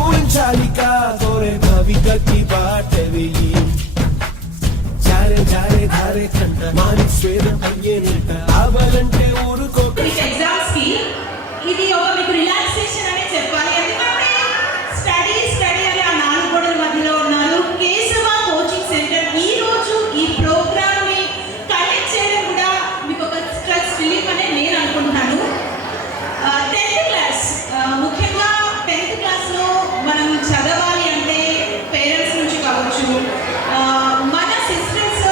ఊహించాలిక కోరే కవితకి బాట వెయ్యి జారే జారే ధారే కంట మారి స్వేదం అయ్యేనంట ఆవాలంటే ఊరుకోక మీకు ఎగ్జామ్స్ కి ఇది ఒక మీకు రిలాక్సేషన్ అనే చెప్పాలి. ఎందుకంటే స్టడీ స్టడీ అని ఆ నాలుగు గోడల మధ్యలో ఉన్నారు. కేశవ కోచింగ్ సెంటర్ ఈ రోజు ఈ ప్రోగ్రామ్ ని కండక్ట్ చేయడం కూడా మీకు ఒక స్ట్రెస్ రిలీఫ్ అనే నేను అనుకుంటున్నాను. 10th క్లాస్ ముఖ్యంగా 10th క్లాస్ లో మనం చదవాలి అంటే పేరెంట్స్ నుంచి కావచ్చు, మన సిస్టర్స్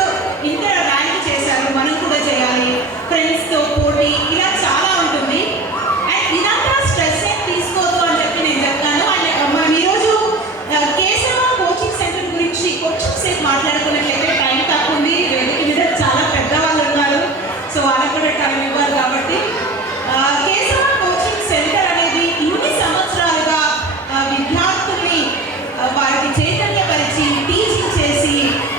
ఇంటర్ ర్యాంక్ చేశారు, మనం కూడా చేయాలి, ఫ్రెండ్స్ తో పోటీ, ఇలా చాలా ఉంటుంది. అండ్ ఇదంతా స్ట్రెస్ ఏం తీసుకోవద్దు అని చెప్పి నేను చెప్తాను. అండ్ మనం ఈరోజు కేశవ కోచింగ్ సెంటర్ గురించి కొంచెం సేపు మాట్లాడుకున్నట్లయితే టైం తక్కువ ఉంది, వేదిక మీద చాలా పెద్దవాళ్ళు ఉన్నారు, సో వాళ్ళకి కూడా టైం ఇవ్వాలి. కాబట్టి కేశవ కోచింగ్ సెంటర్ అనేది ఇన్ని సంవత్సరాలుగా విద్యార్థుల్ని వారికి చైతన్యపరిచి టీచింగ్ చేసి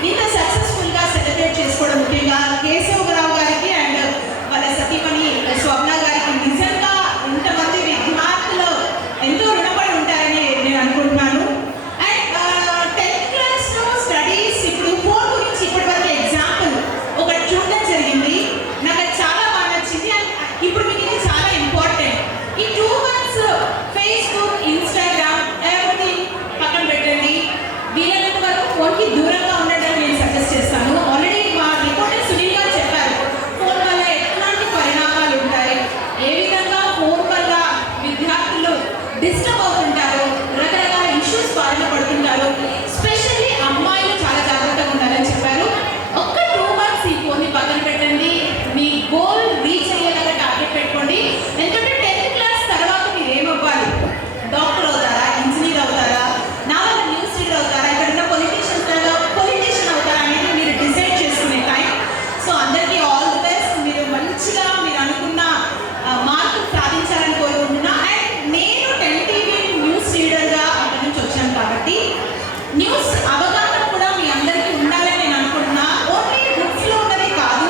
ఇంత సక్సెస్ఫుల్ గా సెలబ్రేట్ చేసుకోవడం ముఖ్యంగా కేశవరావు గారికి అండ్ వాళ్ళ సతీమణి స్వప్న గారికి నిజంగా ఇంతమంది విద్యార్థులు ఎంతో రుణపడి ఉంటారని నేను అనుకుంటున్నాను. అండ్ 10th క్లాస్ లో స్టడీస్ ఇప్పుడు ఫోన్ గురించి ఇప్పటివరకు ఎగ్జాంపుల్ ఒకటి చూడడం జరిగింది, నాకు అది చాలా బాగా నచ్చింది. అండ్ ఇప్పుడు మీకు ఇది చాలా ఇంపార్టెంట్. ఈ 2 months ఫేస్బుక్, ఇన్స్టాగ్రామ్ ఎవ్రీథింగ్ పక్కన పెట్టండి, వీలైనంత వరకు ఫోన్కి దూరంగా ఉండడానికి నేను సజెస్ట్ చేస్తాను. ఆల్రెడీ మా రిపోర్టర్ సునీల్ గారు చెప్పారు ఫోన్ వల్ల ఎట్లాంటి పరిణామాలు ఉంటాయి, ఏ విధంగా ఫోన్ వల్ల విద్యార్థులు డిస్టర్బ్ అవుతుంటారు, రకరకాల ఇష్యూస్ బారిన పడుతుంటారు, స్పెషల్లీ అమ్మాయిలు చాలా జాగ్రత్తగా ఉండాలని చెప్పారు. ఒక్క 2 months ఈ ఫోన్ని పక్కన పెట్టండి, మీ గోల్ రీచ్ అయ్యేలాగా టార్గెట్ పెట్టుకోండి. ఎందుకంటే 10th క్లాస్ తర్వాత మీరు ఏమవ్వాలి, డాక్టర్ అవుతారా, ఇంజనీర్ అవుతారా, నాలుగు న్యూస్ రీడర్ అవుతారా, ఇక్కడ ఉన్న పొలిటీషియన్ అవుతారా అనేది మీరు డిసైడ్ చేసుకునే టైం. సో అందరికీ ఆల్ ది బెస్ట్. మీరు మంచిగా మీరు అనుకున్న మార్కులు సాధించాలని కోరుకుంటున్నా. అండ్ నేను 10 TV న్యూస్ రీడర్గా అక్కడి నుంచి వచ్చాను కాబట్టి న్యూస్ అవగాహన కూడా మీ అందరికీ ఉండాలని నేను అనుకుంటున్నా. ఓన్లీ బుక్స్లో ఉన్నది కాదు,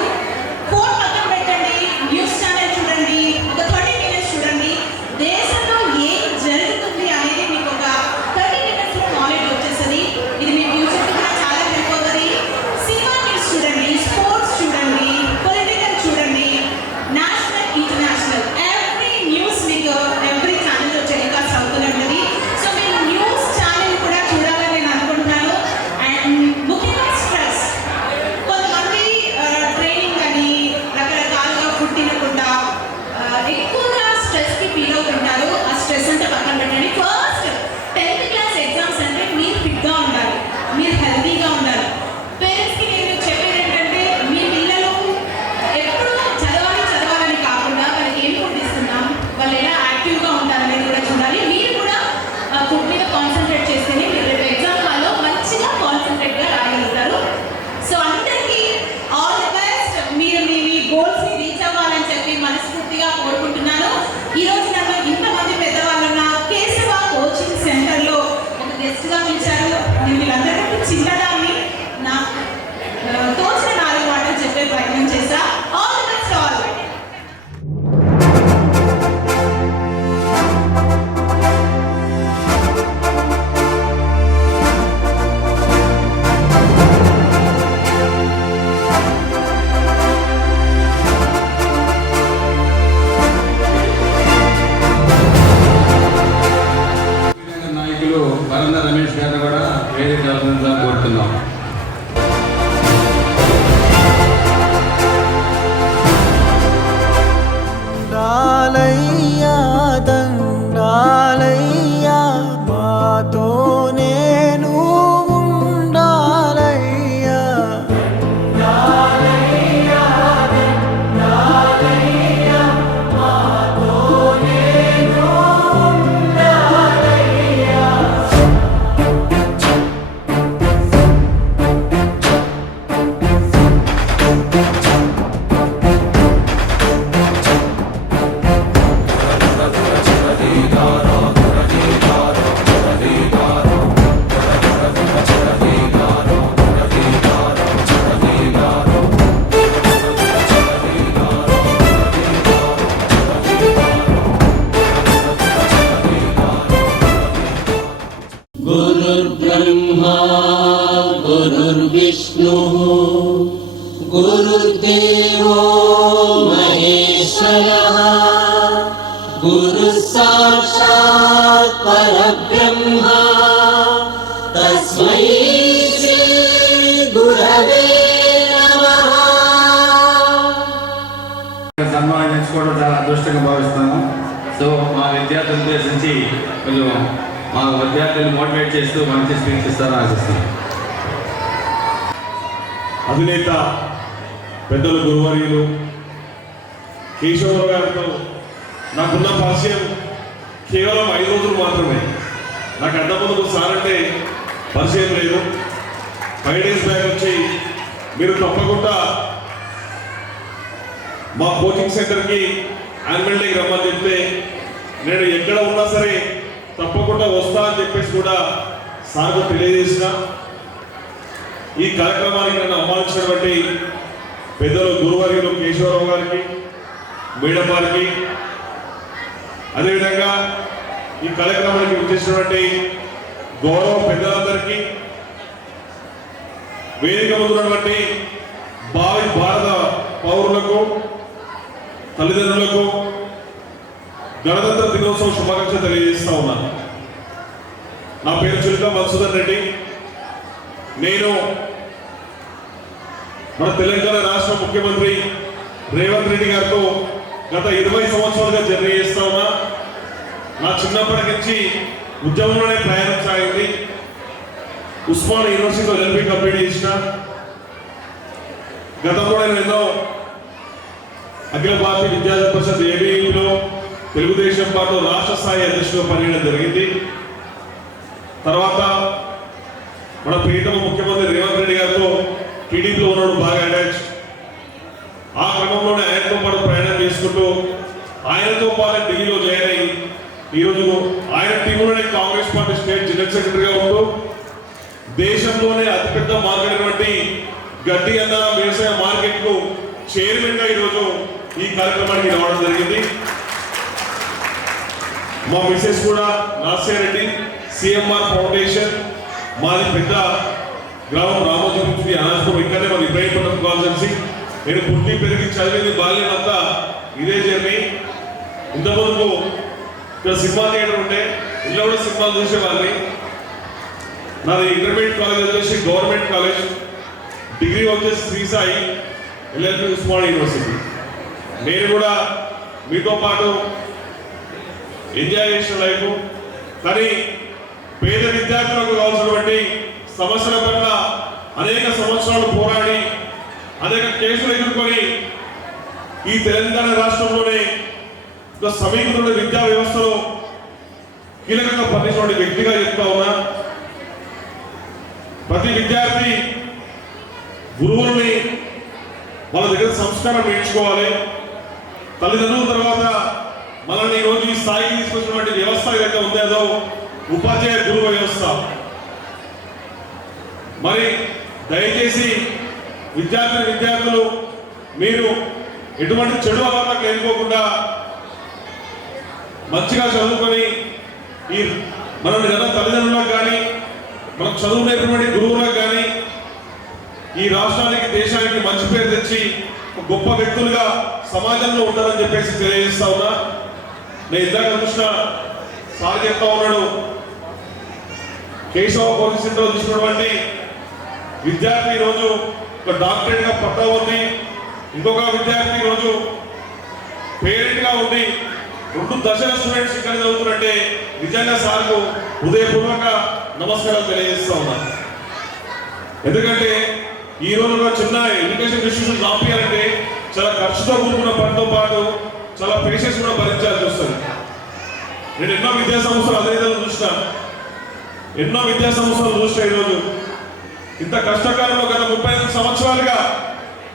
ఫోన్ పక్కన పెట్టండి, న్యూస్ ఛానల్ చూడండి, ఒక 30 minutes చూడండి, దేశంలో ఏం జరుగుతుంది అనేది మీకు ఒక 30 minutes లో నాలెడ్జ్ వచ్చేస్తుంది. ఇది మీ ఫ్యూచర్కి కూడా చాలా హెల్ప్ అవుతుంది. సినిమా న్యూస్ చూడండి, స్పోర్ట్స్ చూడండి, పొలిటికల్ చూడండి, నేషనల్, ఇంటర్నేషనల్, ఎవ్రీ న్యూస్ మీకు ఎవ్రీ ఛానల్లో టెలికాస్ట్ అవుతూనే ఉంటుంది. సో మీరు న్యూస్ ఛానల్ కూడా చూడాలని నేను అనుకుంటున్నాను. అండ్ ముఖ్యంగా స్ట్రెస్, కొంతమంది ట్రైనింగ్ అని రకరకాలుగా ఫుడ్ తినకుండా ఎక్కువగా స్ట్రెస్కి ఫీల్ అవుతుంటారు. ఆ స్ట్రెస్ అంటే పక్కన పెట్టండి. ఫస్ట్ 10th క్లాస్ ఎగ్జామ్స్ అంటే మీరు ఫిట్గా ఉండాలి, మీరు హెల్తీగా ఉండాలి. పేరెంట్స్కి నేను చెప్పేది ఏంటంటే మీ పిల్లలు ఎప్పుడు చదవాలని కాకుండా వాళ్ళకి ఏం ఫుడ్ ఇస్తున్నాం, వాళ్ళు ఎలా యాక్టివ్గా ఉంటారనేది కూడా చూడాలి. మీరు కూడా ఫుడ్ మీద కాన్సన్ట్రేట్ చేస్తేనే మీరు రేపు ఎగ్జామ్ హాల్లో మంచిగా కాన్సన్ట్రేట్గా రాయగలుగుతారు. సో అందరికీ ఆల్ ది బెస్ట్. మీరు మీ గోల్స్ని రీచ్ అవ్వాలని చెప్పి మనస్ఫూర్తిగా కోరుకుంటున్నాను. ఈరోజు నన్ను ఇంతమంది పెద్దవాళ్ళు ఉన్న కేశవ కోచింగ్ సెంటర్లో ఒక గెస్ట్గా పిలిచారు. నేను వీళ్ళందరికీ చిన్నదాన్ని నా తోచిన 4 మాటలు చెప్పే ప్రయత్నం చేశా. All the best all. నాయకులు వరంద రమేష్ గారిని కూడా వేదిక కోరుతున్నాం. దండాలయ్యా దండాలయ్యా మాతో నేను ఉండాలయ్యా దండాలయ్యా దండాలయ్యా మాతో నేను ఉండాలయ్యా गुरुर्ब्रह्मा गुरुर्विष्णुः गुरुर्देवो महेश्वरः गुरुः साक्षात् परब्रह्मा तस्मै श्री गुरवे नमः। సన్మానించుకోవడం చాలా అదృష్టంగా భావిస్తాను. సో మా విద్యార్థులను ఉద్దేశించి కొంచెం మా విద్యార్థులను మోటివేట్ చేస్తూ మంచి స్పీచ్ ఇస్తారని ఆశిస్తున్నాను. అధినేత పెద్దలు గురువర్యులు కేశవరావు గారితో నాకున్న పరిచయం కేవలం 5 రోజులు మాత్రమే. నాకు అంతకుముందు సార్ అంటే పరిచయం లేదు. 5 days బ్యాక్ వచ్చి మీరు తప్పకుండా మా కోచింగ్ సెంటర్కి యాన్యువల్ డేకి రమ్మని చెప్తే నేను ఎక్కడ ఉన్నా సరే తప్పకుండా వస్తా అని చెప్పేసి కూడా సార్కు తెలియజేసిన. ఈ కార్యక్రమానికి నన్ను ఆహ్వానించినటువంటి పెద్దలు గురువర్యులు కేశవరావు గారికి, మేడం గారికి, అదేవిధంగా ఈ కార్యక్రమానికి వచ్చేసినటువంటి గౌరవ పెద్దలందరికీ, వేదిక ముందున్నటువంటి భావి భారత పౌరులకు, తల్లిదండ్రులకు గణతంత్ర దినోత్సవ శుభాకాంక్షలు తెలియజేస్తా ఉన్నాను. నా పేరు చిలుక మధుసూదన్ రెడ్డి. నేను మన తెలంగాణ రాష్ట్ర ముఖ్యమంత్రి రేవంత్ రెడ్డి గారితో గత 20 సంవత్సరాలుగా జర్నీ చేస్తా ఉన్నా. నా చిన్నప్పటి నుంచి ఉద్యమంలోనే ప్రయాణం సాగింది. ఉస్మానియా యూనివర్సిటీలో LLB కంప్లీట్ చేసిన. గతంలో నేను ఎన్నో అఖిల భారతీయ విద్యార్థి పరిషత్ ABVలో తెలుగుదేశం పార్టీ రాష్ట్ర స్థాయి అధ్యక్షుడిగా పనిచేయడం జరిగింది. తర్వాత మన ప్రియతమ ముఖ్యమంత్రి రేవంత్ రెడ్డి గారితో టీడీపీలో ఉన్నాడు, బాగా అటాచ్. ఆ క్రమంలోనే ఆయనతో పాటు ప్రయాణం చేసుకుంటూ ఆయనతో పాటు ఢిల్లీలో జాయిన్ అయ్యి ఈరోజు ఆయన టీంలోనే కాంగ్రెస్ పార్టీ స్టేట్ జనరల్ సెక్రటరీగా ఉంటూ దేశంలోనే అతిపెద్ద మార్కెట్ అయినటువంటి గడ్డి అన్న వ్యవసాయ మార్కెట్ కు చైర్మన్ గా ఈరోజు ఈ కార్యక్రమానికి రావడం జరిగింది. మా మిసెస్ కూడా నాసియారెడ్డి, CMR ఫౌండేషన్, మాది పెద్ద గ్రామం రామోజీ అనంతపురం, ఇక్కడనే మాది ఇబ్రాహీంపట్నం కాన్స్టిట్యున్సీ. నేను పుట్టి పెరిగి చదివింది బాల్యం అంతా ఇదే జర్నీ. ఇంతకుముందు ఇక్కడ సినిమా థియేటర్ ఉంటే ఇలా కూడా సినిమాలు చూసేవాళ్ళని. నాది ఇంటర్మీడియట్ కాలేజ్ వచ్చేసి గవర్నమెంట్ కాలేజ్, డిగ్రీ వచ్చేసి శ్రీ సాయి, LLB ఉస్మానియా యూనివర్సిటీ. నేను కూడా మీతో పాటు ఎంజాయ్ చేసిన లైఫ్. కానీ పేద విద్యార్థులకు కావాల్సినటువంటి సమస్యల పట్ల అనేక సంవత్సరాలు పోరాడి అనేక కేసులు ఎదుర్కొని ఈ తెలంగాణ రాష్ట్రంలోనే ఒక సమీకృత విద్యా వ్యవస్థలో కీలకంగా పనిచేసిన వ్యక్తిగా చెప్తా ఉన్నా. ప్రతి విద్యార్థి గురువుల్ని వాళ్ళ దగ్గర సంస్కారం నేర్చుకోవాలి. తల్లిదండ్రుల తర్వాత మనల్ని ఈరోజు ఈ స్థాయికి తీసుకొచ్చినటువంటి వ్యవస్థ ఏదైతే ఉందో ఉపాధ్యాయ గురువు వ్యవస్థ. మరి దయచేసి విద్యార్థులు మీరు ఎటువంటి చెడు అలవాట్లకు వెళ్ళిపోకుండా మంచిగా చదువుకొని ఈ మనల్ని గత తల్లిదండ్రులకు కానీ మనకు చదువు నేర్పినటువంటి గురువులకు కానీ ఈ రాష్ట్రానికి దేశానికి మంచి పేరు తెచ్చి గొప్ప వ్యక్తులుగా సమాజంలో ఉండాలని చెప్పేసి తెలియజేస్తా ఉన్నా. నేను ఇందాక చూసిన సార్ చెప్తా ఉన్నాడు, కేశవ కోచింగ్ సెంటర్ చూసినటువంటి విద్యార్థి ఈరోజు ఒక డాక్టరేట్ గా పట్టా ఉంది, ఇంకొక విద్యార్థి ఈరోజు పేరెంట్ గా ఉంది. 2 దశల స్టూడెంట్స్ ఇక్కడ చదువుతున్నట్టే నిజంగా సార్కు హృదయపూర్వక నమస్కారాలు తెలియజేస్తా ఉన్నా. ఎందుకంటే ఈ రోజు చిన్న ఎడ్యుకేషన్ ఇన్స్టిట్యూషన్ ఆపియాలంటే చాలా ఖర్చుతో కూడుకున్న పనితో పాటు చాలా పేషెన్స్ కూడా భరించాల్సి వస్తుంది. నేను ఎన్నో విద్యా సంస్థలు అదే చూసిన ఈరోజు ఇంత కష్టకాలంలో గత 35 సంవత్సరాలుగా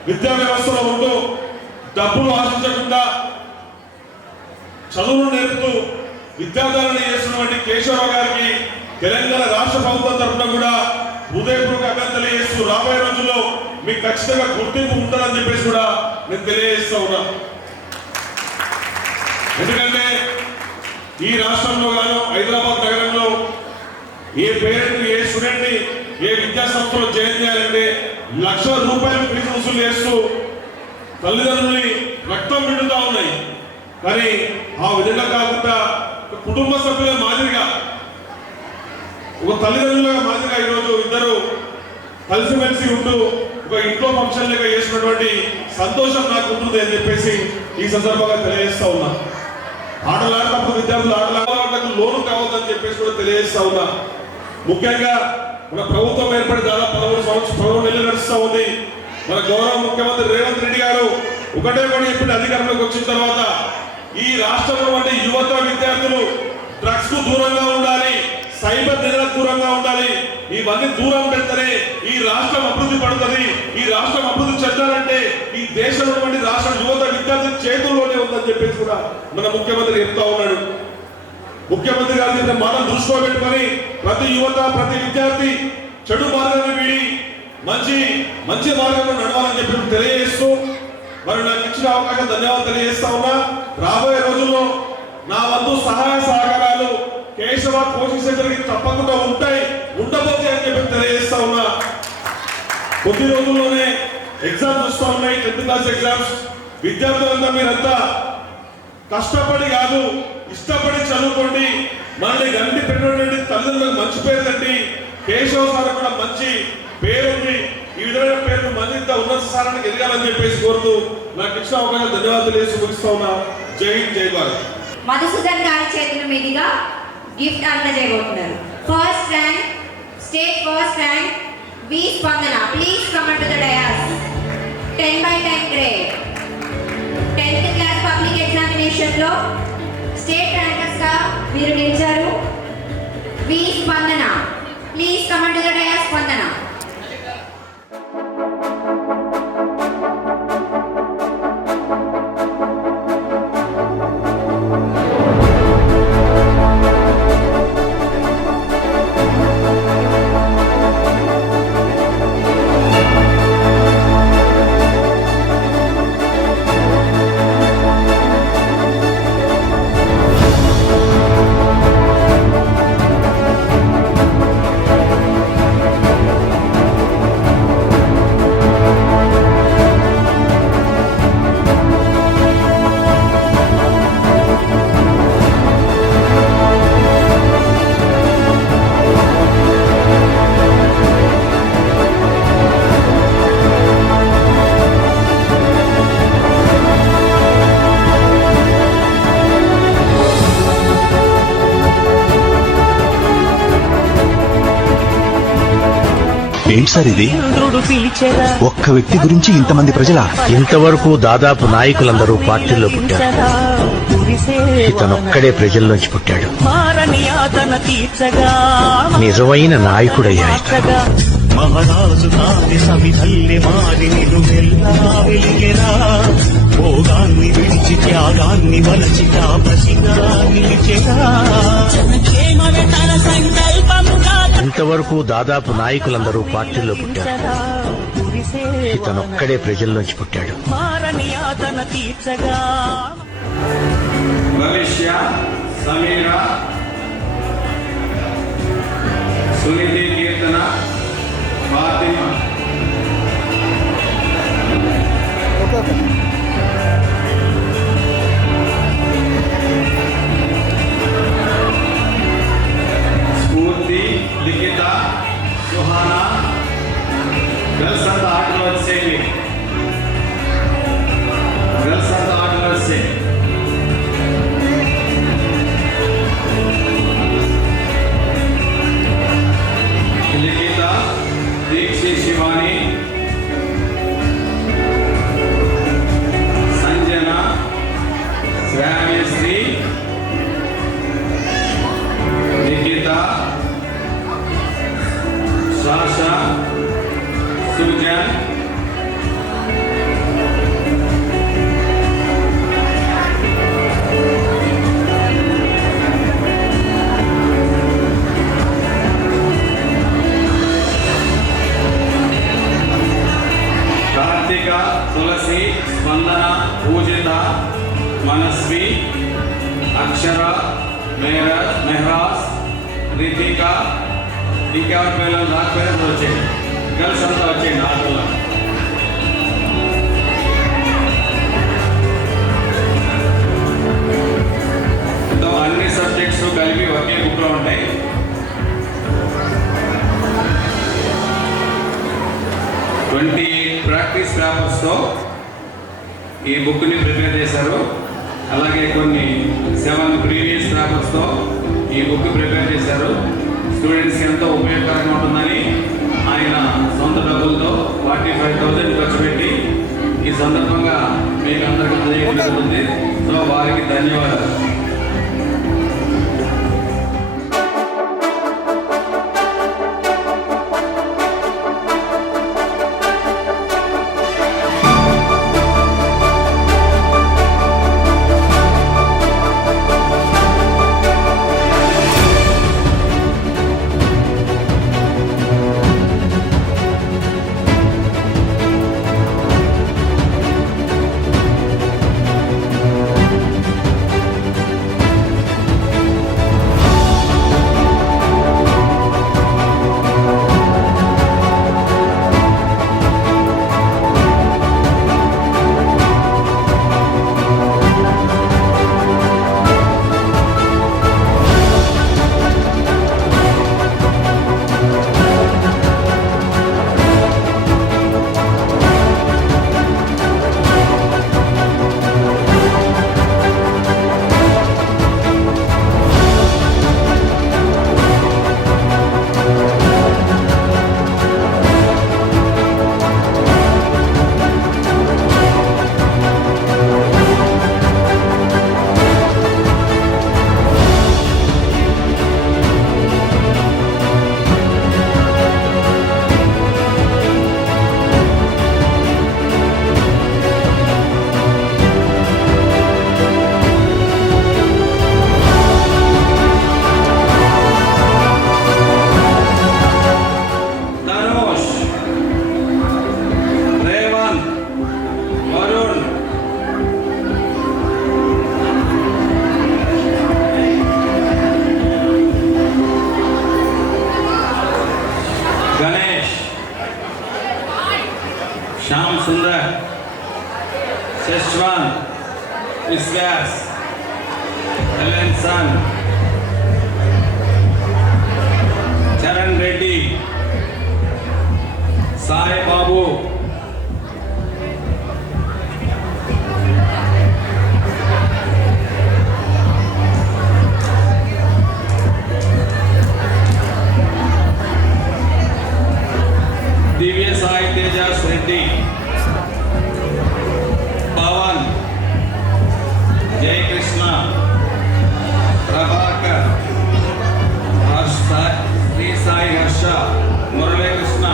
విద్యా వ్యవస్థలో ఉంటూ డబ్బులు ఆశించకుండా చదువును నేర్పుతూ విద్యాదారణ చేస్తున్నటువంటి కేశవరావు గారికి తెలంగాణ రాష్ట్ర ప్రభుత్వం తరఫున కూడా హృదయపూర్వక అభినందనలు తెలియజేస్తూ రాబోయే రోజుల్లో మీకు ఖచ్చితంగా గుర్తింపు ఉంటుందని చెప్పేసి కూడా నేను తెలియజేస్తా ఉన్నా. ఎందుకంటే ఈ రాష్ట్రంలో గాను హైదరాబాద్ నగరంలో ఏ పేరెంట్ ఏ స్టూడెంట్ని ఏ విద్యా సంస్థలో జాయిన్ చేయాలంటే లక్షల రూపాయలు ఫీజు వసూలు చేస్తూ తల్లిదండ్రులని రక్తం పిండుతూ ఉన్నాయి. కానీ ఆ విధంగా కాకుండా కుటుంబ సభ్యుల మాదిరిగా ఒక తల్లిదండ్రుల మాదిరిగా ఈరోజు ఇద్దరు కలిసిమెలిసి ఉంటూ ఒక ఇంట్లో ఫంక్షన్ లెక్క చేసినటువంటి సంతోషం నాకు ఉంటుంది అని చెప్పేసి ఈ సందర్భంగా తెలియజేస్తా ఉన్నా. ఆటలాడినప్పుడు విద్యార్థులు ఆటలాడలకు లోను కావద్దని చెప్పేసి కూడా తెలియజేస్తా ఉన్నా. ముఖ్యంగా మన ప్రభుత్వం ఏర్పడి దాదాపు 11 నెలలు నడుస్తూ ఉంది. మన గౌరవ ముఖ్యమంత్రి రేవంత్ రెడ్డి గారు ఒకటే పని చెప్పిన అధికారంలోకి వచ్చిన తర్వాత ఈ రాష్ట్రంలో వంటి యువత విద్యార్థులు డ్రగ్స్ కు దూరంగా ఉండాలి, సైబర్ నేరాలకు దూరంగా ఉండాలి. ఇవన్నీ దూరం పెడితేనే ఈ రాష్ట్రం అభివృద్ధి పడుతుంది. ఈ రాష్ట్రం అభివృద్ధి చెందాలంటే ఈ దేశంలో వంటి రాష్ట్ర యువత విద్యార్థుల చేతుల్లోనే ఉందని చెప్పేసి కూడా మన ముఖ్యమంత్రి చెప్తా ఉన్నాడు. ముఖ్యమంత్రి గారు చెప్పిన మాటలు దృష్టిలో పెట్టుకొని ప్రతి యువత ప్రతి విద్యార్థి చెడు మార్గాన్ని వీడి మంచి మార్గంలో నడవాలని చెప్పి తెలియజేస్తూ మరి నాకు ఇచ్చిన అవకాశం ధన్యవాదాలు తెలియజేస్తా ఉన్నా. రాబోయే రోజుల్లో నా వంతు సహాయ సహకారాలు కేశవ కోచింగ్ సెంటర్ కి తప్పకుండా ఉండబోతాయి అని చెప్పి తెలియజేస్తా ఉన్నా. కొద్ది రోజుల్లోనే ఎగ్జామ్స్ వస్తూ ఉన్నాయి, 10th క్లాస్ ఎగ్జామ్స్. విద్యార్థులంతా మీరంతా కష్టపడి కాదు ఇష్టపడి చదువుకోండి. మనల్ని గంటి పెట్టినటువంటి తల్లిదండ్రులకు మంచి పేరు తండి. కేశవ సార్ కూడా మంచి పేరుంది. ఈ విధమైన పేరు మరింత ఉన్నత స్థానానికి ఎదగాలని చెప్పేసి కోరుతూ నాకు ఇచ్చిన అవకాశం ధన్యవాదాలు చేసి ముగిస్తా ఉన్నా. జై హింద్, జై భారత్. మధుసూదన్ గారి చేతుల మీదుగా గిఫ్ట్ అందజేయబోతున్నారు. First rank, state first rank V Spandana. Please come to the dais. 10/10 grade 10th class public examination లో స్టేట్ ర్యాంకర్స్ గా మీరు నిలిచారు. V Spandana. Please come to the dais. Spandana. ఏంటి సార్ ఇది? ఒక్క వ్యక్తి గురించి ఇంతమంది ప్రజల? ఇంతవరకు దాదాపు నాయకులందరూ పార్టీల్లో పుట్టారు. ఇతనొక్కడే ప్రజల్లోంచి పుట్టాడు. నిజమైన నాయకుడయ్యా. మహారాజు కాని సమిధల్లె మారి నిలువెల్లా వెలిగెరా. భోగాన్ని విడిచి త్యాగాన్ని వలచి తాపసిగా నిలిచెరా. ఇంతవరకు దాదాపు నాయకులందరూ పార్టీల్లో పుట్టారు. ఇతనొక్కడే ప్రజల్లోంచి పుట్టాడు. భవిష్య, సమీర, సునిధి, కీర్తన, ఫాతిమా. స్ఫూర్తి, లిఖిత, సుహానా. గర్ల్స్ అంతా ఆటలో వచ్చేయండి. గర్ల్స్ అంతా ఆటలో వచ్చేయండి. లిఖిత, దీక్షి, శివాని, సంజన, శ్రావ్యశ్రీ, లిఖిత, సాషా, సుజన్, కార్తిక, తులసి, స్పందన, పూజిత, మనస్వి, అక్షర, మెహరాజ్, రితిక, ఇంకెవరి పిల్లలు రాకపోయినా వచ్చేయండి, గర్ల్స్ అంతా వచ్చేయండి ఆటల్లో. అన్ని సబ్జెక్ట్స్ కలిపి ఒకే బుక్లో ఉంటాయి. ట్వంటీ ప్రాక్టీస్ పేపర్స్తో ఈ బుక్ని ప్రిపేర్ చేశారు. అలాగే కొన్ని 7 ప్రీవియస్ పేపర్స్తో ఈ బుక్ ప్రిపేర్ చేశారు. స్టూడెంట్స్కి ఎంతో ఉపయోగకరంగా ఉంటుందని ఆయన సొంత డబ్బులతో 45,000 ఖర్చు పెట్టి ఈ సందర్భంగా మీకు అందరికీ అందజేయడం జరుగుతుంది. సో వారికి ధన్యవాదాలు. श्याम सुंदर, शेषवान, विश्वास, एलेंसन, चरण रेड्डी, साई बाबू, दिव्य साई तेजस रेड्डी, पवन, जय कृष्णा, प्रभाकर, श्री साई हर्ष, मुरली कृष्ण,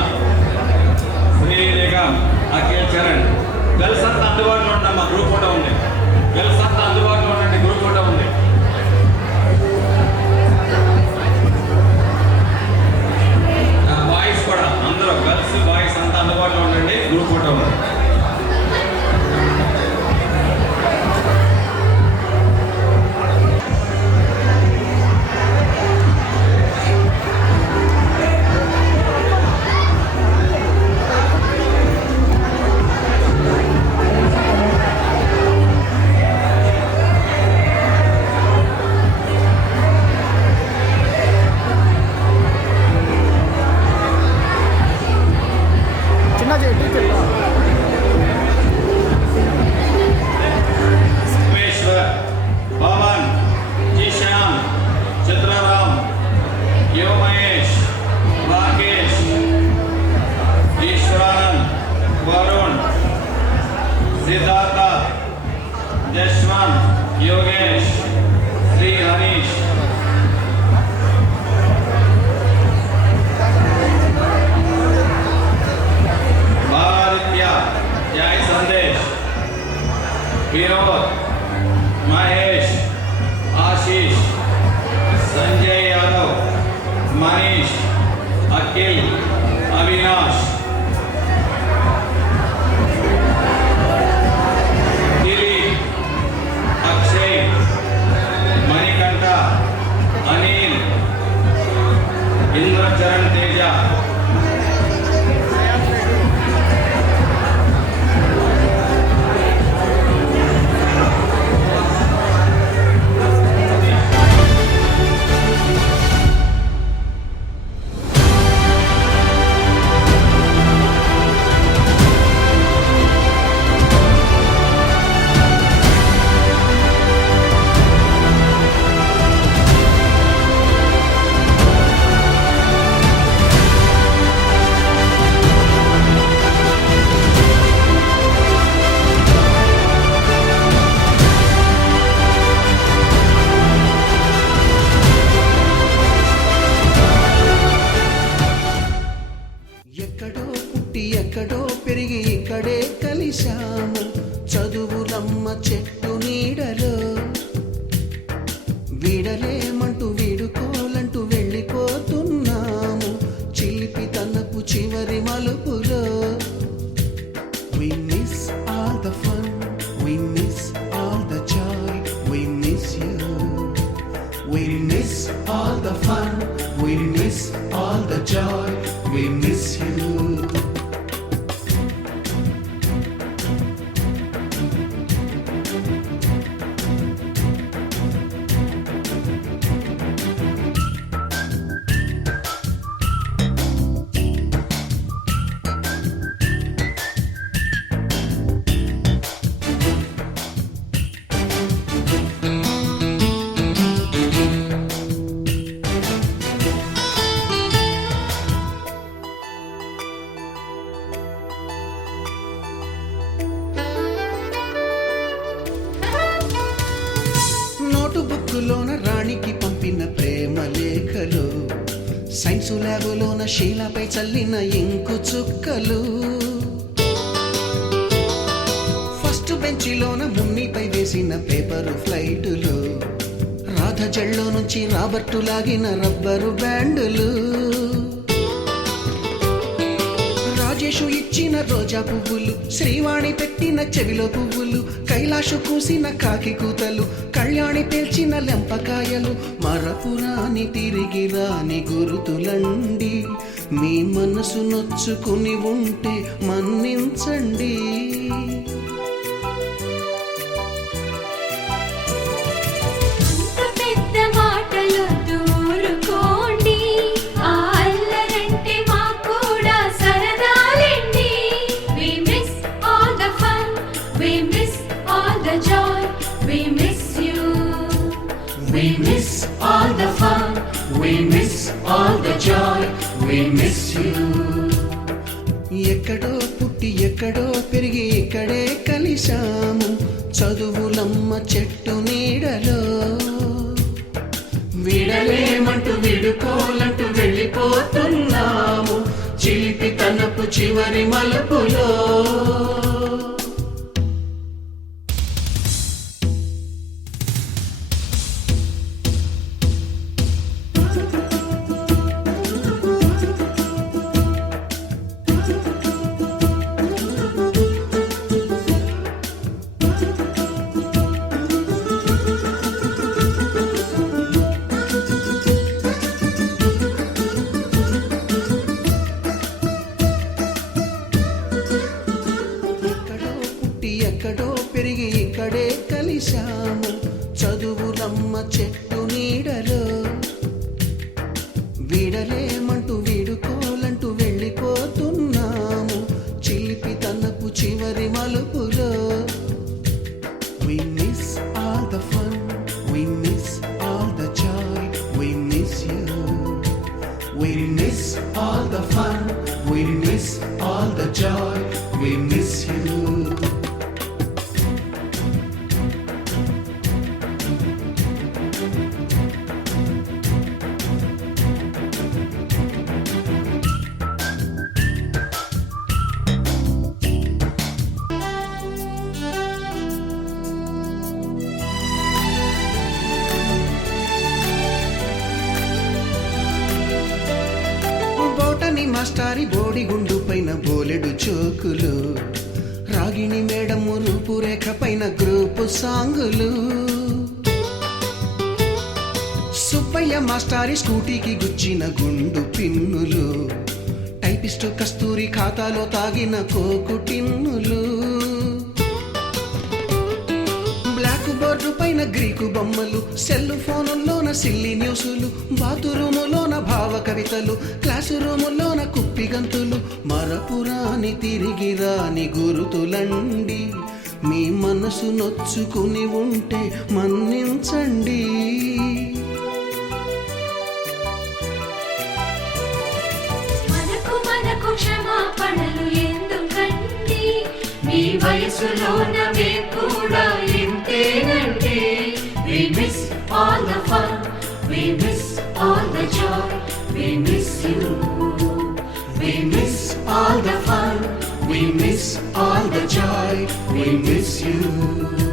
श्री निगम, अखिल चरण, गर्ल्स अंत అందుబాటులో ఉన్న మా గ్రూప్ ఫోటో ఉంది. గర్ల్స్ అంత అందుబాటులో ఉండండి, గ్రూప్ ఫోటో ఉంది. బాయ్స్ కూడా అందరూ గర్ల్స్ బాయ్స్ అంతా అందుబాటులో ఉండండి, గ్రూప్ ఫోటో ఉంది. योगेश, श्री हरीश, बालादित्य, जय संदेश, विनोद, महेश, आशीष, संजय यादव, मनीष, अखिल, अविनाश, इंद्र చరణ్ తేజ. ఎక్కడో పుట్టి ఎక్కడో పెరిగి ఇక్కడే కలిశాము చదువులమ్మ చెట్టు నీడలో వీడలేమంటూ వీడుకోలంటూ వెళ్ళిపోతున్నాము చిలిపి తనపు చివరి మలుపులో. We miss all the fun, we miss all the joy, we miss you. We miss all the fun, we miss all the joy, we miss you. నోటుబుక్కులోన రాణికి పంపిన ప్రేమ లేఖలు సైన్సు ల్యాబులోన శీలపై చల్లిన ఇంకు చుక్కలు ఫస్ట్ బెంచిలోన మున్నిపై వేసిన పేపరు ఫ్లైటులు రాధ జల్లో నుంచి రాబర్టు లాగిన రబ్బరు బ్యాండులు రాజేషు ఇచ్చిన రోజా పువ్వులు శ్రీవాణి పెట్టిన చెవిలో పువ్వులు కైలాషు కూసిన కాకి కూతలు కళ్యాణి పేల్చిన లెంపకాయలు మరపురాని తిరిగి రాని గురుతులండి మీ మనసు నొచ్చుకుని ఉంటే మన్నించండి. We miss all the fun, we miss all the joy, we miss you. ఎక్కడో పుట్టి ఎక్కడో పెరిగి ఇక్కడే కలిశాము చదువులమ్మ చెట్టు నీడలో వీడలేమంటూ వీడుకోలంటూ వెళ్ళిపోతున్నాము చిలిపి తనపు చివరి మలుపులో. ఎక్కడో పెరిగి ఇక్కడే కలిశాము చదువులమ్మ చెట్టు నీడలో వీడలేమంటూ వీడుకోలంటూ వెళ్ళిపోతున్నాము చిలిపి తనపు చివరి మలుపులో. We miss all the fun, we miss all the joy, we miss you. We miss all the fun, we miss all the joy, we miss you. మాస్టారి బోడిగుండు పైన బోలెడు చోకులు రాగిణి మేడము రూపురేఖ పైన గ్రూపు సాంగులు సుబ్బయ్య మాస్టారి స్కూటీకి గుచ్చిన గుండు పిన్నులు, టైపిస్టు కస్తూరి ఖాతాలో తాగిన కోకు టిన్నులు, బ్లాక్ బోర్డు పైన గ్రీకు బొమ్మలు, సెల్ ఫోనుల్లోన సిల్లి న్యూసులు, బాతురూములోన భావ కవితలు, క్లాసు రూములోన కుప్పిగంతులు, మరపురాని తిరిగి రాని గురుతులండి. మీ మనసు నొచ్చుకుని ఉంటే మన్నించండి. మనకు క్షమాపణలు ఎందుకండి, మీ వయసులోన మేము కూడా ఇంతేనండి. We miss all the fun, we miss all the joy, we miss you. We miss all the fun, we miss all the joy, we miss you.